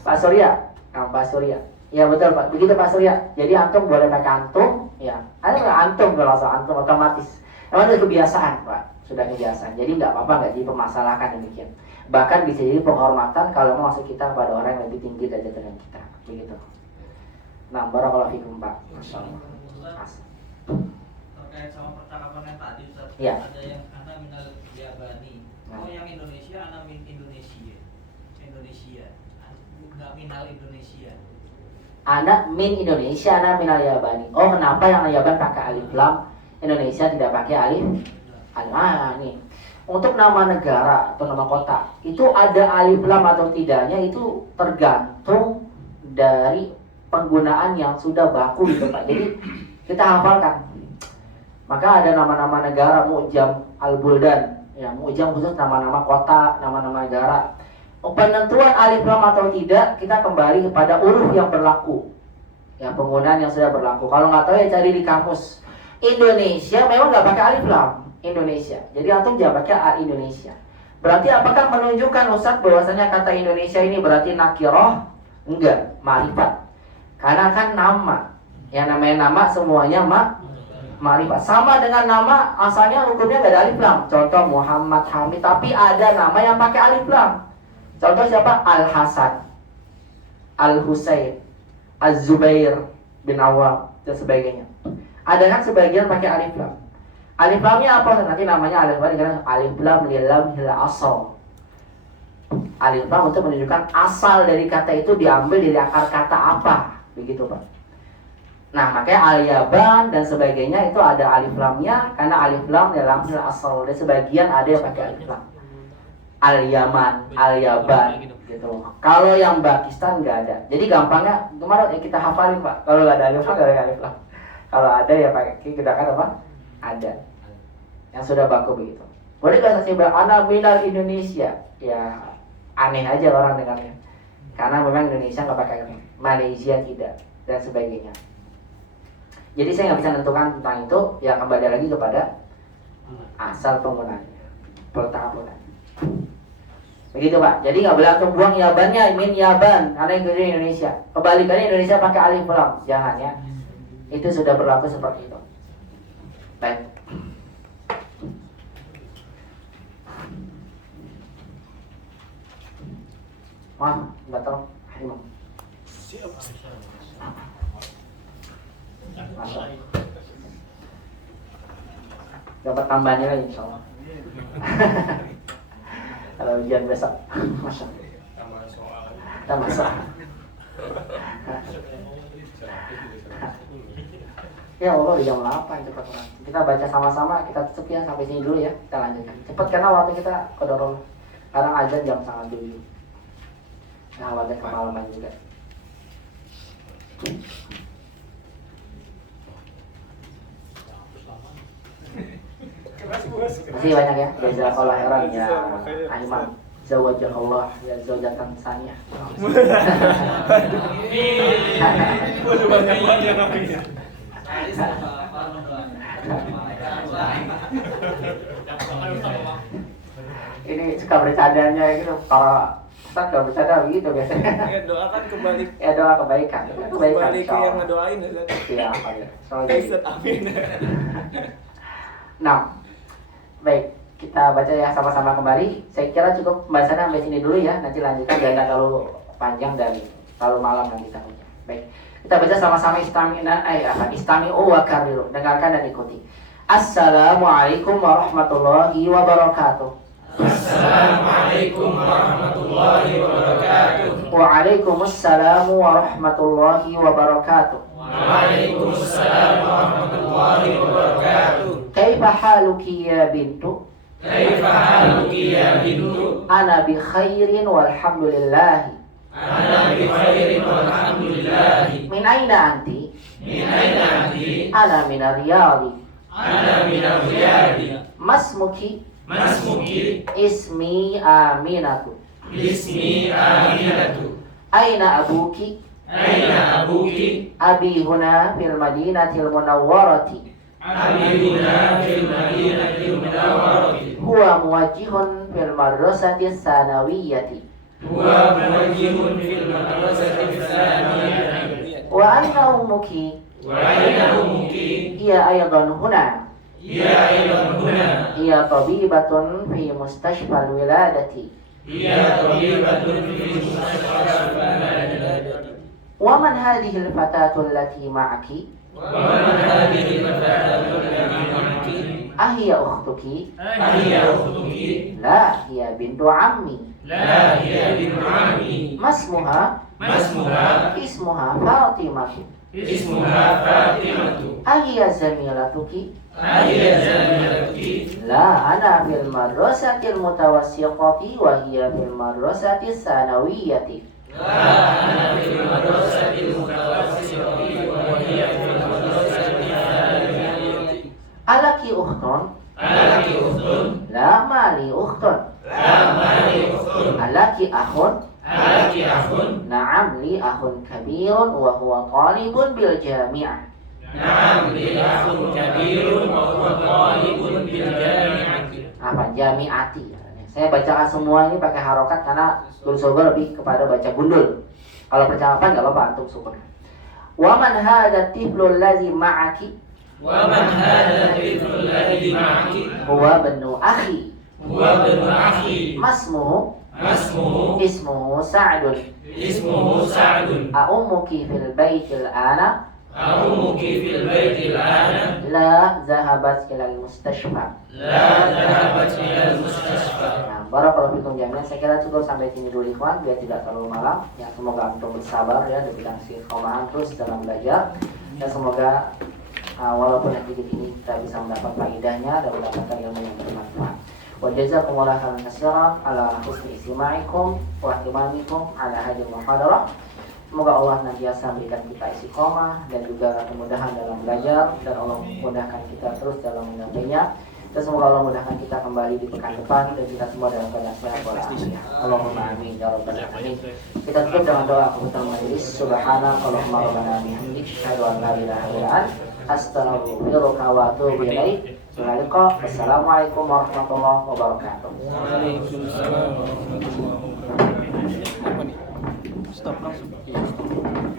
Pak Surya, Pak Surya. Ya betul Pak. Begitu Pak Surya. Jadi antum boleh pakai antum, ya. Ada nggak antum kalau antum otomatis. Emang itu kebiasaan Pak. Sudah kebiasaan. Jadi nggak apa-apa, nggak dipermasalahkan demikian. Bahkan bisa jadi penghormatan kalau mau masuk kita pada orang yang lebih tinggi derajat dengan kita. Begitu. Nah, barakallahu fikum Pak. Masya Allah. Terkait sama percakapan yang tadi Ustaz, Ya. ada yang ana minal Yabani. Oh yang Indonesia ana min Indonesia. Enggak minal Indonesia. Anak min Indonesia, anak minal Yabani. Oh, kenapa yang Yaban pakai alif lam, Indonesia tidak pakai alif? Nih. Untuk nama negara atau nama kota, itu ada alif lam atau tidaknya itu tergantung dari penggunaan yang sudah baku gitu Pak. Jadi kita hafalkan. Maka ada nama-nama negara, Mu'jam Al-Buldan, ya, Mu'jam khusus nama-nama kota, nama-nama negara. Penentuan alif lam atau tidak kita kembali kepada huruf yang berlaku. Ya, penggunaan yang sudah berlaku. Kalau nggak tahu ya cari di kamus. Indonesia memang nggak pakai alif lam. Indonesia. Jadi antum jangan pakai Indonesia. Berarti apakah menunjukkan Ustaz bahwasanya kata Indonesia ini berarti nakirah? Enggak, ma'rifat. Karena kan nama. Yang namanya nama semuanya ma'rifat. Sama dengan nama asalnya hukumnya enggak ada alif lam. Contoh Muhammad Hamid, tapi ada nama yang pakai alif lam. Contoh siapa? Al-Hasan, Al-Husain, Az-Zubair bin Awam dan sebagainya. Ada kan sebagian pakai alif lam. Alif lamnya apa? Nanti namanya alif lam dengan alif lam lilam hil asal. Alif lam untuk menunjukkan asal dari kata itu diambil dari akar kata apa, begitu Pak. Nah, makanya al-yaban dan sebagainya itu ada alif lamnya karena alif lam lilam hil asal. Dan sebagian ada yang pakai alif lam. Al-Yaman, al-Yaban gitu. Kalau yang Pakistan nggak ada. Jadi gampangnya kemarin kita hafalin Pak. Kalau nggak ada alif lam, nggak ada alif lam. Kalau ada ya pakai kita kan apa? Ada yang sudah baku begitu. Boleh gak saya bilang ana minal Indonesia? Ya aneh aja orang dengarnya. Karena memang Indonesia nggak pakai alif, Malaysia tidak dan sebagainya. Jadi saya nggak bisa menentukan tentang itu. Ya kembali lagi kepada asal penggunaannya, peletakan. Begitu Pak. Jadi nggak boleh antum buang yabannya min yaban karena itu Indonesia. Kebalikannya Indonesia pakai alif lam, jangan ya. Itu sudah berlaku seperti itu. Baik. Maaf, nggak tahu. Imam. Masuk. Dapat tambahannya lagi insya Allah. Kalau ujian besok, masuk. Tambah soal. Ya Allah di jam 8 cepat banget. Kita baca sama-sama, kita tutup ya sampai sini dulu ya. Kita lanjutkan. Cepat karena waktu kita kodorong. Sekarang azan jam sangat dulu. Nah, wadah kemalaman juga. Masih banyak ya. Jazakallah khairan ya Aiman. Zawajakallah ya zaujatan saniyah. Ini suka bercandanya gitu para Ustaz gak bercanda begitu biasanya. Ya doakan kembali. Ya doa kebaikan. Kembali ke yang ngedoain Ustaz. Iya, ya. Ustaz amin. Nah, baik, kita baca ya sama-sama kembali. Saya kira cukup pembahasannya sampai sini dulu ya. Nanti lanjutkan biar nggak terlalu panjang dan terlalu malam yang kita baca. Baik, kita baca sama-sama istami'u wa kariru. Dengarkan dan ikuti. Assalamualaikum warahmatullahi wabarakatuh. Assalamualaikum warahmatullahi wabarakatuh. Waalaikumsalam warahmatullahi wabarakatuh. Waalaikumsalam warahmatullahi wabarakatuh. Kaifa haluki ya bintu? Kaifa haluki ya bintu? Ana bi khairin walhamdulillah. Ana bi khairin walhamdulillah. Min aina anti? Min aina anti? Ana min ar-Riyadh. Ana min ar-Riyadh. Masmuki? Masmuki? Ismi Aminatu. Ismi Aminatu. Aina abuki? Aina abuki? Abi huna fil madinatil munawwarati. Abi huna fil madinatil munawwarati. Huwa muwajjihun fil madrasati sanawiyyati. Huwa muwajjihun fil madrasati tsaniyati. Wa aina ummuki? Wa aina ummuki? Hiya aydan huna. Hiya aydan huna. Hiya tabibatun fi mustashfal wiladati. Hiya tabibatun fi mustashfal wiladati. Wa man hadhihi al-fatatu allati ma'aki? Wa man hadhihi al-fatatu allati ma'aki? Ahiya ukhtuki? Ahiya ukhtuki? La, hiya bintu ammi. La, hiya bintu ammi. Masmuha? Masmuha? Ismuha Fatimatu. Ismuha Fatimatu. Ahiya zamilatuki? Ahiya zamilatuki? La, ana fil madrasatil mutawassiqati wa hiya fil madrasatis sanawiyyati. La, ana fil madrasatil mutawassiqati wa hiya fil madrasatil sanawiyyati. Alaki ukhtun? Alaki ukhtun? La, mali ukhtun. La, mali ukhtun. Alaki akhun? Alaki akhun? Na'am, li akhun kabirun wa huwa talibun bil jami'ah. Na'am, li akhun kabirun wa huwa talibun bil jami'ati. Apa? Jami'ati. Saya bacakan semua ini pakai harokat karena Dulsoga lebih kepada baca gundul. Kalau percakapan nggak apa-apa, antum sukun. Wa man hadha tiflu allazi ma'aki? Wa man hadha tiflu allazi ma'aki? Huwa banu akhi. Huwa banu akhi. Masmuhu? Masmuhu? Ismuhu Sa'dun. Ismuhu Sa'dun. A'ummuki fil baitil ana? A'ummuki fil baitil ana? La, zahabat ilal mustashfa. La, zahabat ilal mustashfa. Nah, barakallahu fikum jami'an. Saya kira cukup sampai sini dulu ikhwan, biar tidak terlalu malam. Ya, semoga antum bersabar ya dan bidang istiqomah terus dalam belajar. Dan semoga walaupun yang sedikit ini kita bisa mendapat faedahnya dan mendapatkan ilmu yang bermanfaat. Wa jazakumullahu khairan katsiran ala husni istima'ikum wa ihtimamikum ala hadhihi muhadarah. Semoga Allah senantiasa memberikan kita istiqomah dan juga kemudahan dalam belajar, dan Allah mudahkan kita terus dalam menyampainya. Dan semoga Allah mudahkan kita kembali di pekan depan dan kita semua dalam keadaan sehat walafiat. Allahumma amin ya rabbal alamin. Kita tutup dengan doa keputusan majelis. Subhanakallahumma rabbana bihamdik, asyhadu an la ilaha illa anta, astaghfiruka wa atubu ilaik. Assalamualaikum warahmatullahi wabarakatuh. Waalaikumsalam warahmatullahi wabarakatuh. Stop langsung.